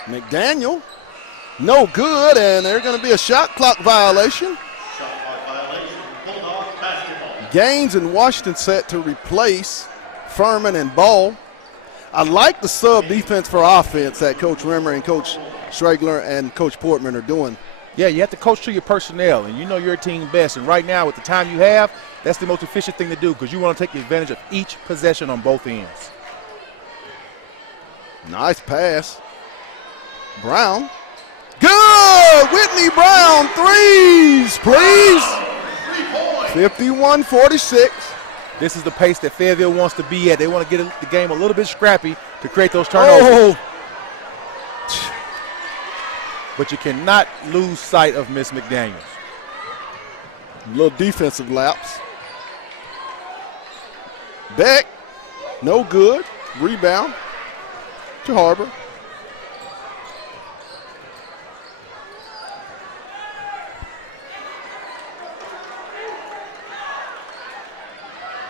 McDaniel, no good, and there's going to be a shot clock violation. Shot clock violation. Bulldogs basketball. Gaines and Washington set to replace Furman and Ball. I like the sub defense for offense that Coach Rimmer and Coach Stragler and Coach Portman are doing. Yeah, you have to coach to your personnel, and you know your team best. And right now, with the time you have, that's the most efficient thing to do because you want to take advantage of each possession on both ends. Nice pass. Brown. Good! Whitney Brown, threes, please. 51-46. This is the pace that Fayetteville wants to be at. They want to get the game a little bit scrappy to create those turnovers. Oh. But you cannot lose sight of Miss McDaniels. A little defensive lapse. Beck, no good. Rebound to Har-ber.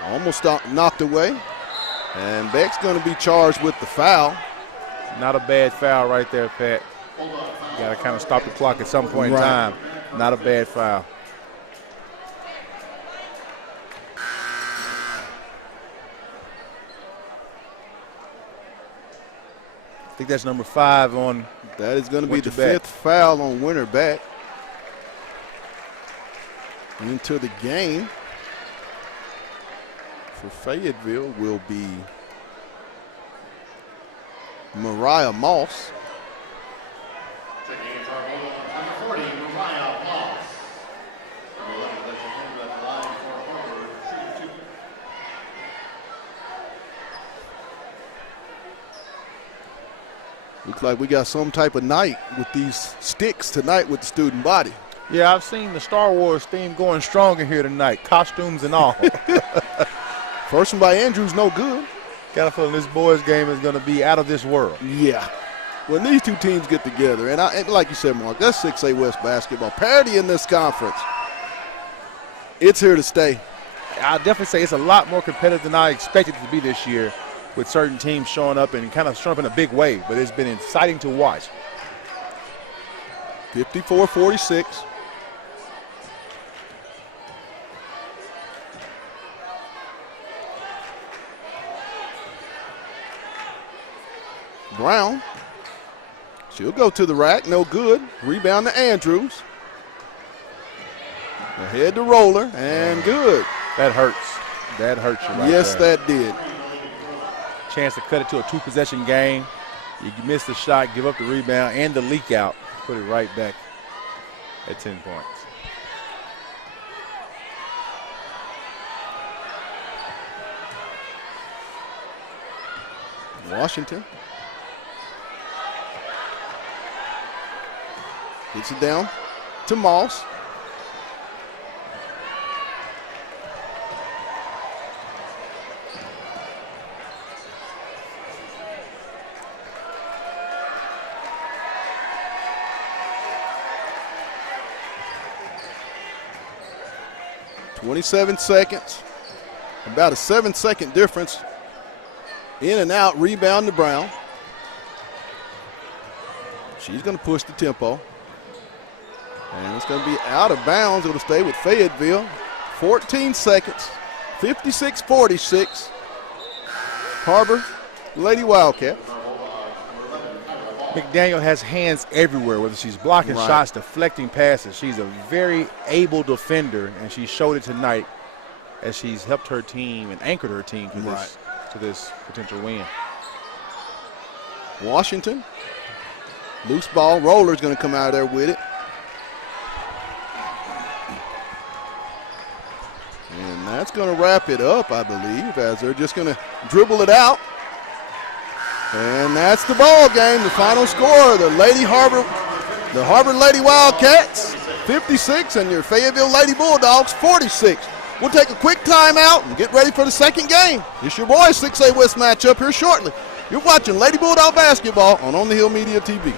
Almost knocked away. And Beck's going to be charged with the foul. Not a bad foul right there, Pat. You got to kind of stop the clock at some point in time. Not a bad foul. I think that's number 5 on. That is going to be the 5th foul on Winter Beck. Into the game for Fayetteville will be Mariah Moss. Taking it for number 40, Mariah Moss. Looks like we got some type of night with these sticks tonight with the student body. Yeah, I've seen the Star Wars theme going strong in here tonight, costumes and all. First one by Andrews, no good. Got a feeling this boys' game is going to be out of this world. Yeah. When these two teams get together, and like you said, Mark, that's 6A West basketball. Parity in this conference. It's here to stay. I'll definitely say it's a lot more competitive than I expected it to be this year, with certain teams showing up and kind of showing up in a big way, but it's been exciting to watch. 54-46. Brown. She'll go to the rack, no good. Rebound to Andrews. Ahead to Roller, and good. That hurts. That hurts you right Yes, there. that did. Chance to cut it to a 2-possession game. You miss the shot, give up the rebound, and the leak out. Put it right back at 10 points. Washington. Gets it down to Moss. 27 seconds. About a 7-second difference. In and out, rebound to Brown. She's going to push the tempo. And it's going to be out of bounds. It'll stay with Fayetteville. 14 seconds. 56-46. Har-ber, Lady Wildcat. McDaniel has hands everywhere, whether she's blocking shots, deflecting passes. She's a very able defender, and she showed it tonight as she's helped her team and anchored her team to this potential win. Washington. Loose ball. Roller's going to come out of there with it. And that's going to wrap it up, I believe, as they're just going to dribble it out. And that's the ball game. The final score, the Har-ber Lady Wildcats, 56, and your Fayetteville Lady Bulldogs, 46. We'll take a quick timeout and get ready for the second game. It's your boys' 6A West matchup here shortly. You're watching Lady Bulldog basketball on the Hill Media TV.